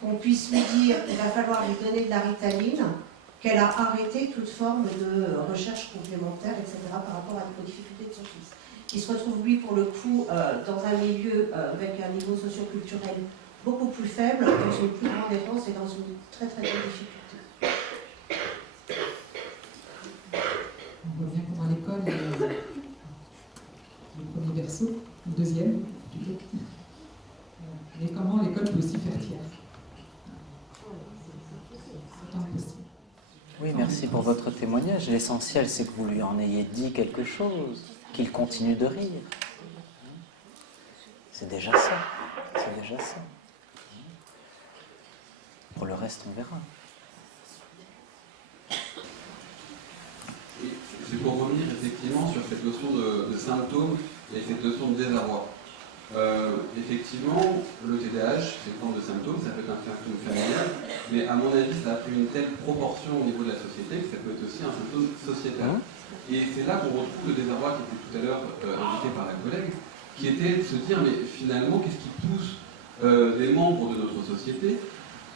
qu'on puisse lui dire qu'il va falloir lui donner de la Ritaline, qu'elle a arrêté toute forme de recherche complémentaire, etc., par rapport aux difficultés de son fils. Il se retrouve, lui, pour le coup, dans un milieu avec un niveau socio-culturel beaucoup plus faible, dans une plus grande errance et dans une très très grande difficulté. On revient comme à l'école, le premier berceau, le deuxième, plutôt. Mais comment l'école peut aussi faire tiers. C'est impossible. Oui, merci pour votre témoignage. L'essentiel, c'est que vous lui en ayez dit quelque chose, qu'il continue de rire. C'est déjà ça. C'est déjà ça. Pour le reste, on verra. C'est pour revenir effectivement sur cette notion de symptômes et cette notion de désarroi. Effectivement, le TDAH, c'est une forme de symptôme, ça peut être un symptôme familial, mais à mon avis, ça a pris une telle proportion au niveau de la société que ça peut être aussi un symptôme sociétal. Et c'est là qu'on retrouve le désarroi qui était tout à l'heure indiqué par la collègue, qui était de se dire, mais finalement, qu'est-ce qui pousse les membres de notre société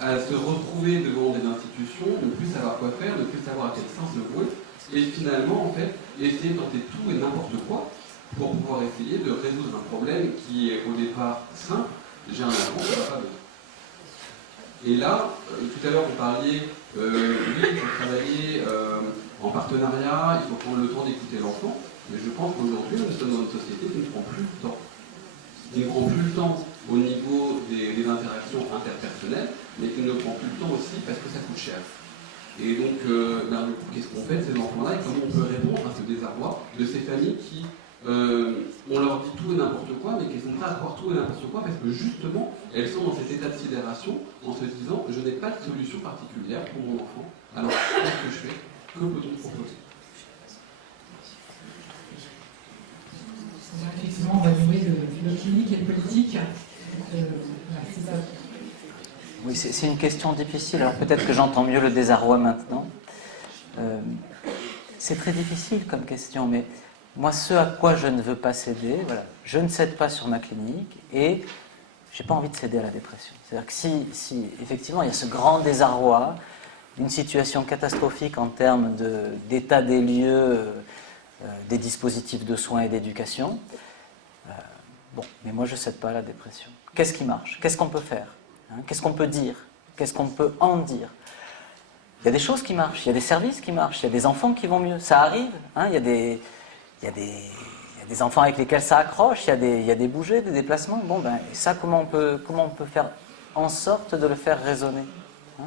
à se retrouver devant des institutions, ne plus savoir quoi faire, ne plus savoir à quel sens se vouer, et finalement, en fait, essayer de tenter tout et n'importe quoi pour pouvoir essayer de résoudre un problème qui est au départ simple, j'ai un enfant, ça va pas bien. Et là, tout à l'heure vous parliez, oui, il faut travailler en partenariat, il faut prendre le temps d'écouter l'enfant, mais je pense qu'aujourd'hui, nous sommes dans une société qui ne prend plus le temps. Qui ne prend plus le temps au niveau des interactions interpersonnelles, mais qui ne prend plus le temps aussi parce que ça coûte cher. Et donc, qu'est-ce qu'on fait de ces enfants-là et comment on peut répondre à ce désarroi de ces familles qui on leur dit tout et n'importe quoi, mais qu'elles sont prêtes à croire tout et n'importe quoi parce que justement, elles sont dans cet état de sidération en se disant je n'ai pas de solution particulière pour mon enfant. Alors, qu'est-ce que je fais? Que peut-on proposer? Effectivement, on va nouer le clinique et le politique. Voilà, c'est ça. Oui, c'est une question difficile. Alors peut-être que j'entends mieux le désarroi maintenant. C'est très difficile comme question, mais moi, ce à quoi je ne veux pas céder, voilà, je ne cède pas sur ma clinique et je n'ai pas envie de céder à la dépression. C'est-à-dire que si effectivement il y a ce grand désarroi, une situation catastrophique en termes d'état des lieux, des dispositifs de soins et d'éducation, bon, mais moi je ne cède pas à la dépression. Qu'est-ce qui marche? Qu'est-ce qu'on peut faire? Qu'est-ce qu'on peut dire? Qu'est-ce qu'on peut en dire? Il y a des choses qui marchent, il y a des services qui marchent, il y a des enfants qui vont mieux. Ça arrive, hein, il y a des enfants avec lesquels ça accroche, il y a des bougées, des déplacements. Bon, ben, ça, comment on peut faire en sorte de le faire résonner, hein?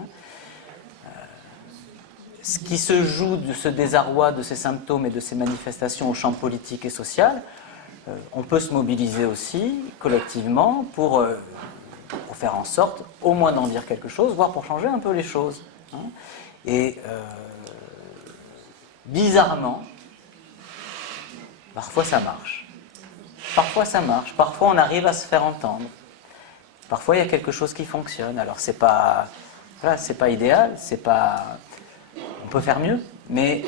Ce qui se joue de ce désarroi, de ces symptômes et de ces manifestations au champ politique et social, on peut se mobiliser aussi collectivement pour faire en sorte au moins d'en dire quelque chose, voire pour changer un peu les choses. Hein. Et bizarrement, parfois ça marche. Parfois ça marche. Parfois on arrive à se faire entendre. Parfois il y a quelque chose qui fonctionne. Alors c'est pas idéal, c'est pas. On peut faire mieux, mais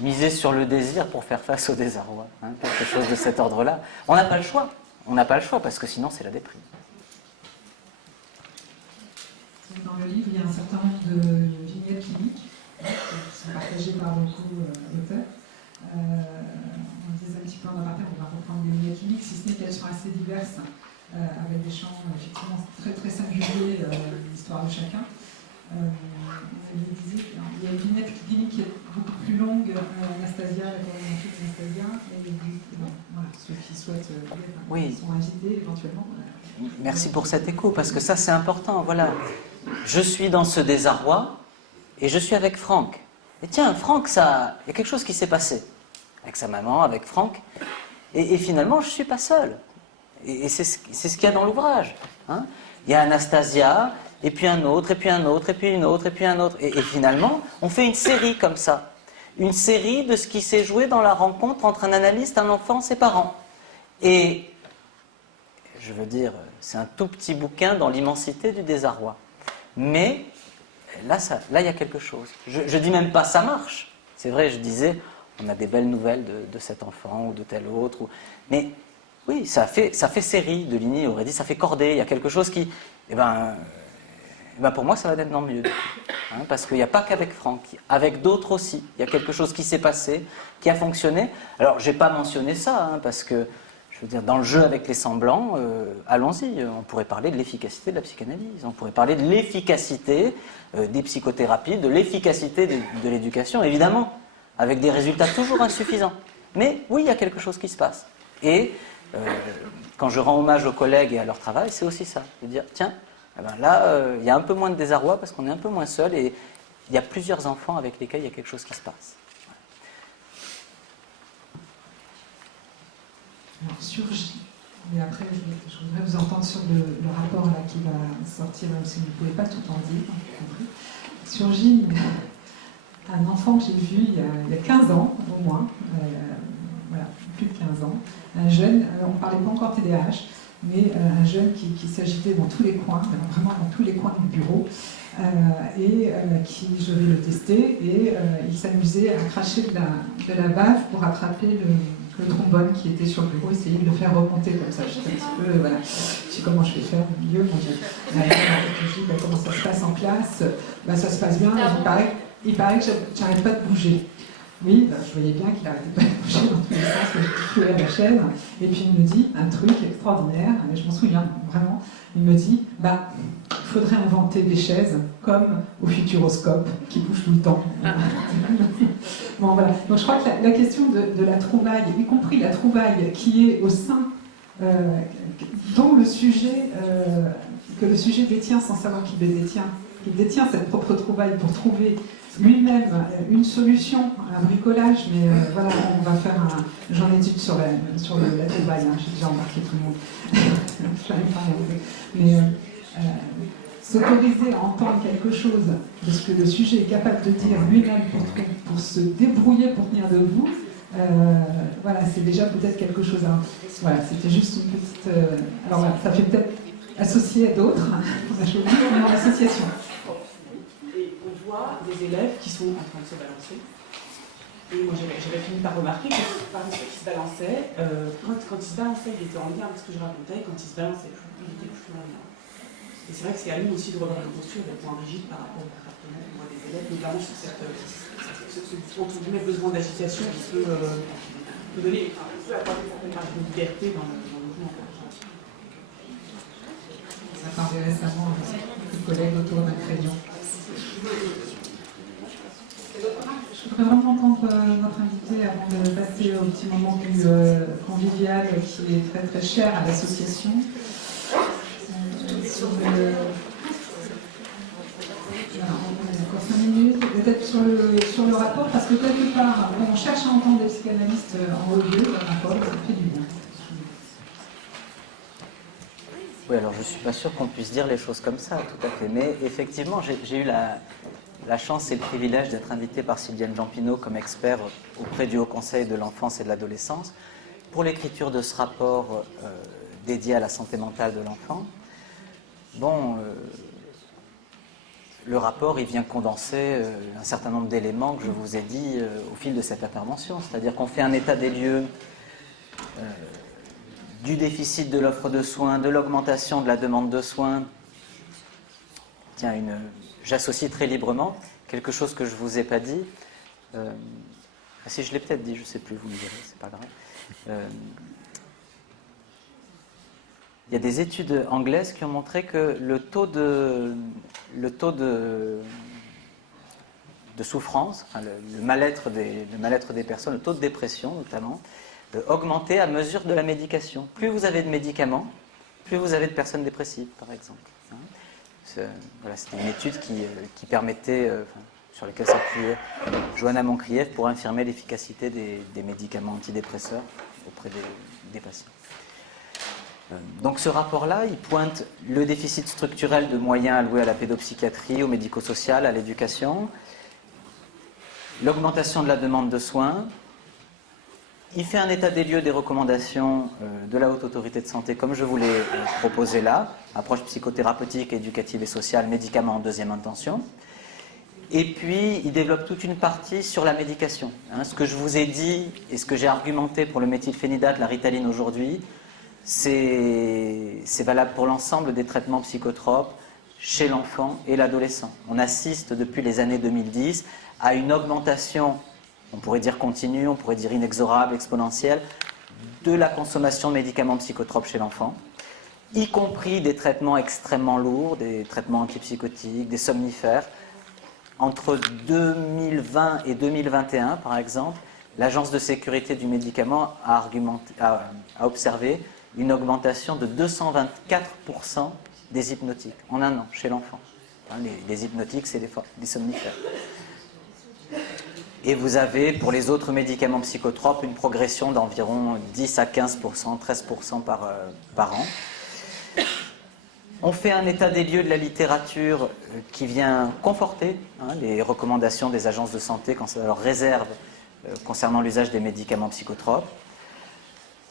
miser sur le désir pour faire face au désarroi, hein, quelque chose de cet ordre-là. On n'a pas le choix. On n'a pas le choix parce que sinon c'est la déprime. Dans le livre, il y a un certain nombre de vignettes cliniques qui sont partagées par beaucoup d'auteurs. On disait un petit peu en aparté, on va reprendre des vignettes cliniques, si ce n'est qu'elles sont assez diverses, avec des champs effectivement très très singuliers de l'histoire de chacun. Il y a une vignette clinique qui est beaucoup plus longue, Anastasia, la problématique d'Anastasia, et voilà, ceux qui souhaitent sont invités éventuellement. Merci pour cet écho, parce que ça c'est important. Voilà. Je suis dans ce désarroi et je suis avec Franck. Et tiens, Franck, il y a quelque chose qui s'est passé avec sa maman, avec Franck. Et finalement, je ne suis pas seul. Et c'est ce qu'il y a dans l'ouvrage. Hein. Il y a Anastasia, et puis un autre, et puis un autre, et puis une autre, et puis un autre. Et finalement, on fait une série comme ça. Une série de ce qui s'est joué dans la rencontre entre un analyste, un enfant, ses parents. Et je veux dire, c'est un tout petit bouquin dans l'immensité du désarroi. Mais là, il y a quelque chose. Je ne dis même pas ça marche. C'est vrai, je disais, on a des belles nouvelles de cet enfant ou de tel autre. Mais oui, ça fait série. Deligny aurait dit, ça fait cordée. Il y a quelque chose qui... pour moi, ça va être dans mieux. Hein, parce qu'il n'y a pas qu'avec Franck. Avec d'autres aussi. Il y a quelque chose qui s'est passé, qui a fonctionné. Alors, je n'ai pas mentionné ça, hein, parce que je veux dire, dans le jeu avec les semblants, allons-y, on pourrait parler de l'efficacité de la psychanalyse, on pourrait parler de l'efficacité des psychothérapies, de l'efficacité de l'éducation, évidemment, avec des résultats toujours insuffisants. Mais oui, il y a quelque chose qui se passe. Et quand je rends hommage aux collègues et à leur travail, c'est aussi ça, de dire, tiens, là, il y a un peu moins de désarroi parce qu'on est un peu moins seul et il y a plusieurs enfants avec lesquels il y a quelque chose qui se passe. Alors, surgit, mais après je voudrais vous entendre sur le rapport là, qui va sortir, même si vous ne pouvez pas tout en dire, surgit un enfant que j'ai vu il y a 15 ans au moins, voilà, plus de 15 ans, un jeune, on ne parlait pas encore TDAH, mais un jeune qui s'agitait dans tous les coins, vraiment dans tous les coins du bureau, et qui, je vais le tester, et il s'amusait à cracher de la bave pour attraper le trombone qui était sur le bureau, essayer de le faire remonter comme ça. J'étais un petit peu, voilà, je sais comment je vais faire au milieu. Je dis, comment ça se passe en classe? Ça se passe bien, il paraît que j'arrête pas de bouger. Oui, je voyais bien qu'il n'arrêtait pas de bouger dans tous les sens, que je clouais à la chaise. Et puis il me dit un truc extraordinaire, mais je m'en souviens vraiment. Il me dit, il faudrait inventer des chaises comme au Futuroscope, qui bougent tout le temps. Bon, voilà. Donc je crois que la question de la trouvaille, y compris la trouvaille qui est au sein, dont le sujet, que le sujet détient sans savoir qu'il le détient, qu'il détient cette propre trouvaille pour trouver lui-même une solution, un bricolage, mais voilà, on va faire j'en ai étude sur la trouvaille, hein, j'ai déjà embarqué tout le monde. Mais s'autoriser à entendre quelque chose de ce que le sujet est capable de dire lui-même pour se débrouiller pour tenir debout, voilà, c'est déjà peut-être quelque chose. Voilà, c'était juste une petite. Alors voilà, ça fait peut-être associer à d'autres. On a choisi une association. Et on voit des élèves qui sont en train de se balancer. Et moi, j'avais fini par remarquer que parmi ceux qui se balançaient, quand ils se balançaient, il était en lien avec ce que je racontais. Quand ils se balançaient plus, il était plus en lien. Et c'est vrai que c'est à nous aussi de revoir nos postures des points rigides par rapport au comportement qu'on voit des élèves, notamment sur ce entre guillemets besoin d'agitation qui peut donner, peut apporter une certaine marge de liberté dans le mouvement. Ça parlait récemment un collègue autour d'un crayon. Je voudrais vraiment entendre notre invité avant de passer au petit moment plus convivial qui est très très cher à l'association. Encore 5 minutes, peut-être sur le rapport rapport parce que quelque part, on cherche à entendre des psychanalystes en haut lieu, ça fait du bien. Oui, alors je ne suis pas sûr qu'on puisse dire les choses comme ça, tout à fait. Mais effectivement, j'ai eu la chance et le privilège d'être invité par Sylviane Jampinot comme expert auprès du Haut Conseil de l'enfance et de l'adolescence pour l'écriture de ce rapport dédié à la santé mentale de l'enfant. Bon, le rapport, il vient condenser un certain nombre d'éléments que je vous ai dit au fil de cette intervention. C'est-à-dire qu'on fait un état des lieux du déficit de l'offre de soins, de l'augmentation de la demande de soins. Tiens, j'associe très librement quelque chose que je ne vous ai pas dit. Si je l'ai peut-être dit, je ne sais plus, vous me direz, c'est pas grave. Il y a des études anglaises qui ont montré que le taux de souffrance, enfin le mal-être des personnes, le taux de dépression notamment, augmentait à mesure de la médication. Plus vous avez de médicaments, plus vous avez de personnes dépressives, par exemple. Voilà, c'était une étude qui permettait, sur laquelle s'appuyait Johanna Moncrieff pour infirmer l'efficacité des médicaments antidépresseurs auprès des patients. Donc ce rapport-là, il pointe le déficit structurel de moyens alloués à la pédopsychiatrie, au médico-social, à l'éducation, l'augmentation de la demande de soins. Il fait un état des lieux des recommandations de la Haute Autorité de Santé, comme je vous l'ai proposé là, approche psychothérapeutique, éducative et sociale, médicaments en deuxième intention. Et puis, il développe toute une partie sur la médication. Ce que je vous ai dit et ce que j'ai argumenté pour le méthylphénidate, la Ritaline aujourd'hui, c'est valable pour l'ensemble des traitements psychotropes chez l'enfant et l'adolescent. On assiste depuis les années 2010 à une augmentation, on pourrait dire continue, on pourrait dire inexorable, exponentielle, de la consommation de médicaments psychotropes chez l'enfant, y compris des traitements extrêmement lourds, des traitements antipsychotiques, des somnifères. Entre 2020 et 2021, par exemple, l'Agence de sécurité du médicament a observé une augmentation de 224% des hypnotiques en un an chez l'enfant. Les hypnotiques, c'est des somnifères. Et vous avez, pour les autres médicaments psychotropes, une progression d'environ 10 à 15%, 13% par an. On fait un état des lieux de la littérature qui vient conforter les recommandations des agences de santé quant à leurs réserves concernant l'usage des médicaments psychotropes.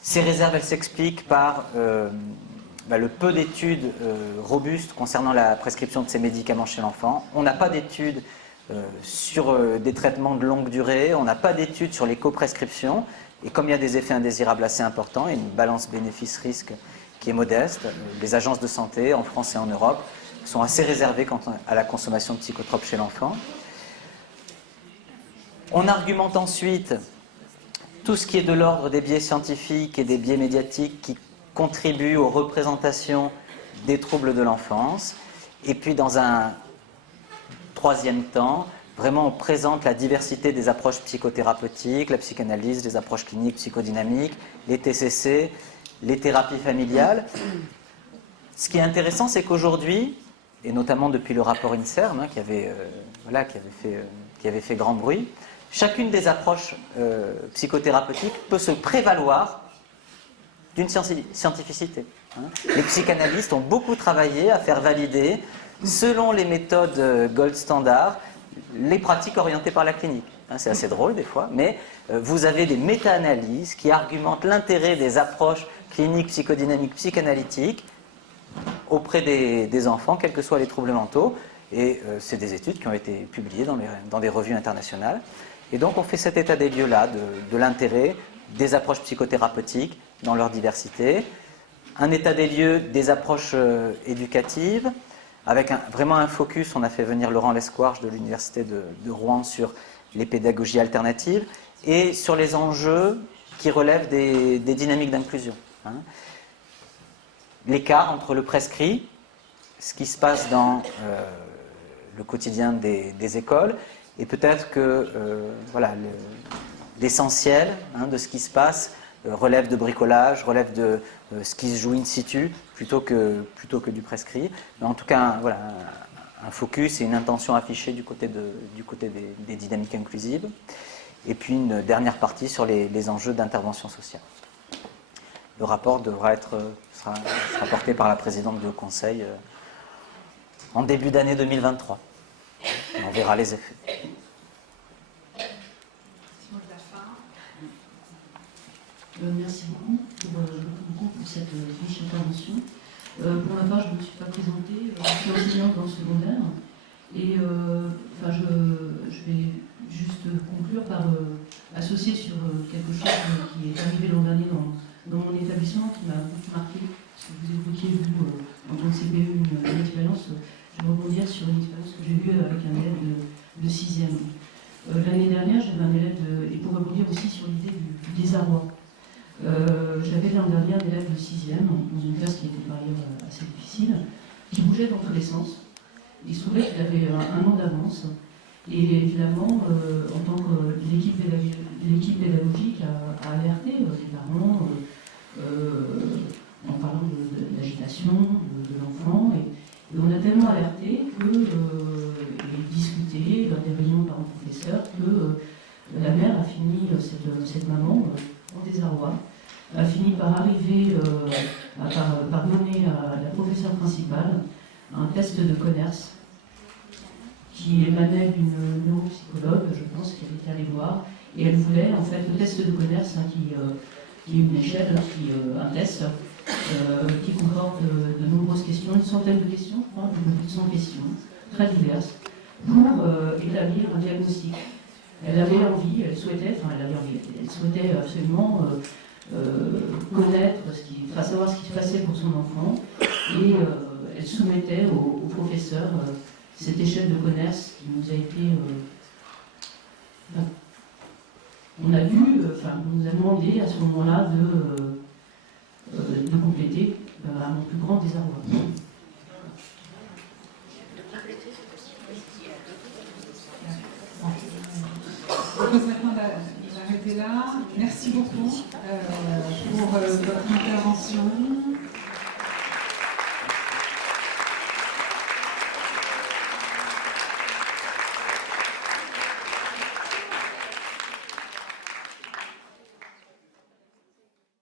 Ces réserves, elles s'expliquent par le peu d'études robustes concernant la prescription de ces médicaments chez l'enfant. On n'a pas d'études sur des traitements de longue durée, on n'a pas d'études sur les coprescriptions, et comme il y a des effets indésirables assez importants et une balance bénéfice-risque qui est modeste, les agences de santé en France et en Europe sont assez réservées quant à la consommation de psychotropes chez l'enfant. On argumente ensuite tout ce qui est de l'ordre des biais scientifiques et des biais médiatiques qui contribuent aux représentations des troubles de l'enfance. Et puis dans un troisième temps, vraiment on présente la diversité des approches psychothérapeutiques, la psychanalyse, les approches cliniques, psychodynamiques, les TCC, les thérapies familiales. Ce qui est intéressant, c'est qu'aujourd'hui, et notamment depuis le rapport INSERM, qui avait fait grand bruit, chacune des approches psychothérapeutiques peut se prévaloir d'une scientificité. Les psychanalystes ont beaucoup travaillé à faire valider, selon les méthodes gold standard, les pratiques orientées par la clinique. C'est assez drôle des fois, mais vous avez des méta-analyses qui argumentent l'intérêt des approches cliniques, psychodynamiques, psychanalytiques auprès des enfants, quels que soient les troubles mentaux. Et c'est des études qui ont été publiées dans des revues internationales. Et donc on fait cet état des lieux-là de l'intérêt des approches psychothérapeutiques dans leur diversité, un état des lieux des approches éducatives, avec vraiment un focus. On a fait venir Laurent Lesquarche de l'Université de Rouen sur les pédagogies alternatives et sur les enjeux qui relèvent des dynamiques d'inclusion. L'écart entre le prescrit, ce qui se passe dans le quotidien des écoles, et peut-être que l'essentiel de ce qui se passe relève de bricolage, relève de ce qui se joue in situ, plutôt que du prescrit. Mais en tout cas, un focus et une intention affichée du côté des dynamiques inclusives. Et puis une dernière partie sur les enjeux d'intervention sociale. Le rapport sera porté par la présidente du Haut Conseil en début d'année 2023. On verra les effets. Merci beaucoup pour cette riche intervention. Pour ma part, je ne me suis pas présentée, je suis enseignante dans le secondaire. Et je vais juste conclure par associer sur quelque chose qui est arrivé l'an dernier dans mon établissement, qui m'a beaucoup marqué. Parce que vous évoquiez, vous, en tant que CPE, une expérience. Je vais rebondir sur une expérience que j'ai eue avec un élève de 6e. L'année dernière, j'avais un élève et pour rebondir aussi sur l'idée du désarroi. J'avais l'an dernier un élève de 6e, dans une classe qui était par ailleurs assez difficile, qui bougeait dans tous les sens. Il se trouvait qu'il avait un an d'avance. Et évidemment, en tant que l'équipe pédagogique a alerté les parents en parlant de l'agitation de l'enfant. Et on a tellement alerté et discuté lors des réunions parents-professeurs que la mère a fini, cette maman, en désarroi, a fini par arriver, par donner à la professeure principale un test de Conners qui émanait d'une neuropsychologue, je pense, qu'elle était allée voir, et elle voulait, en fait, le test de Conners, qui est une échelle, un test qui comporte de nombreuses questions, une centaine de questions, je crois, plus de 100 questions, très diverses, pour établir un diagnostic. Elle avait envie, elle souhaitait absolument connaître, savoir ce qui se passait pour son enfant, et elle soumettait au professeur cette échelle de Conners qui nous a été... on nous a demandé à ce moment-là de compléter à mon plus grand désarroi. Je propose maintenant d'arrêter là. Merci beaucoup pour votre intervention.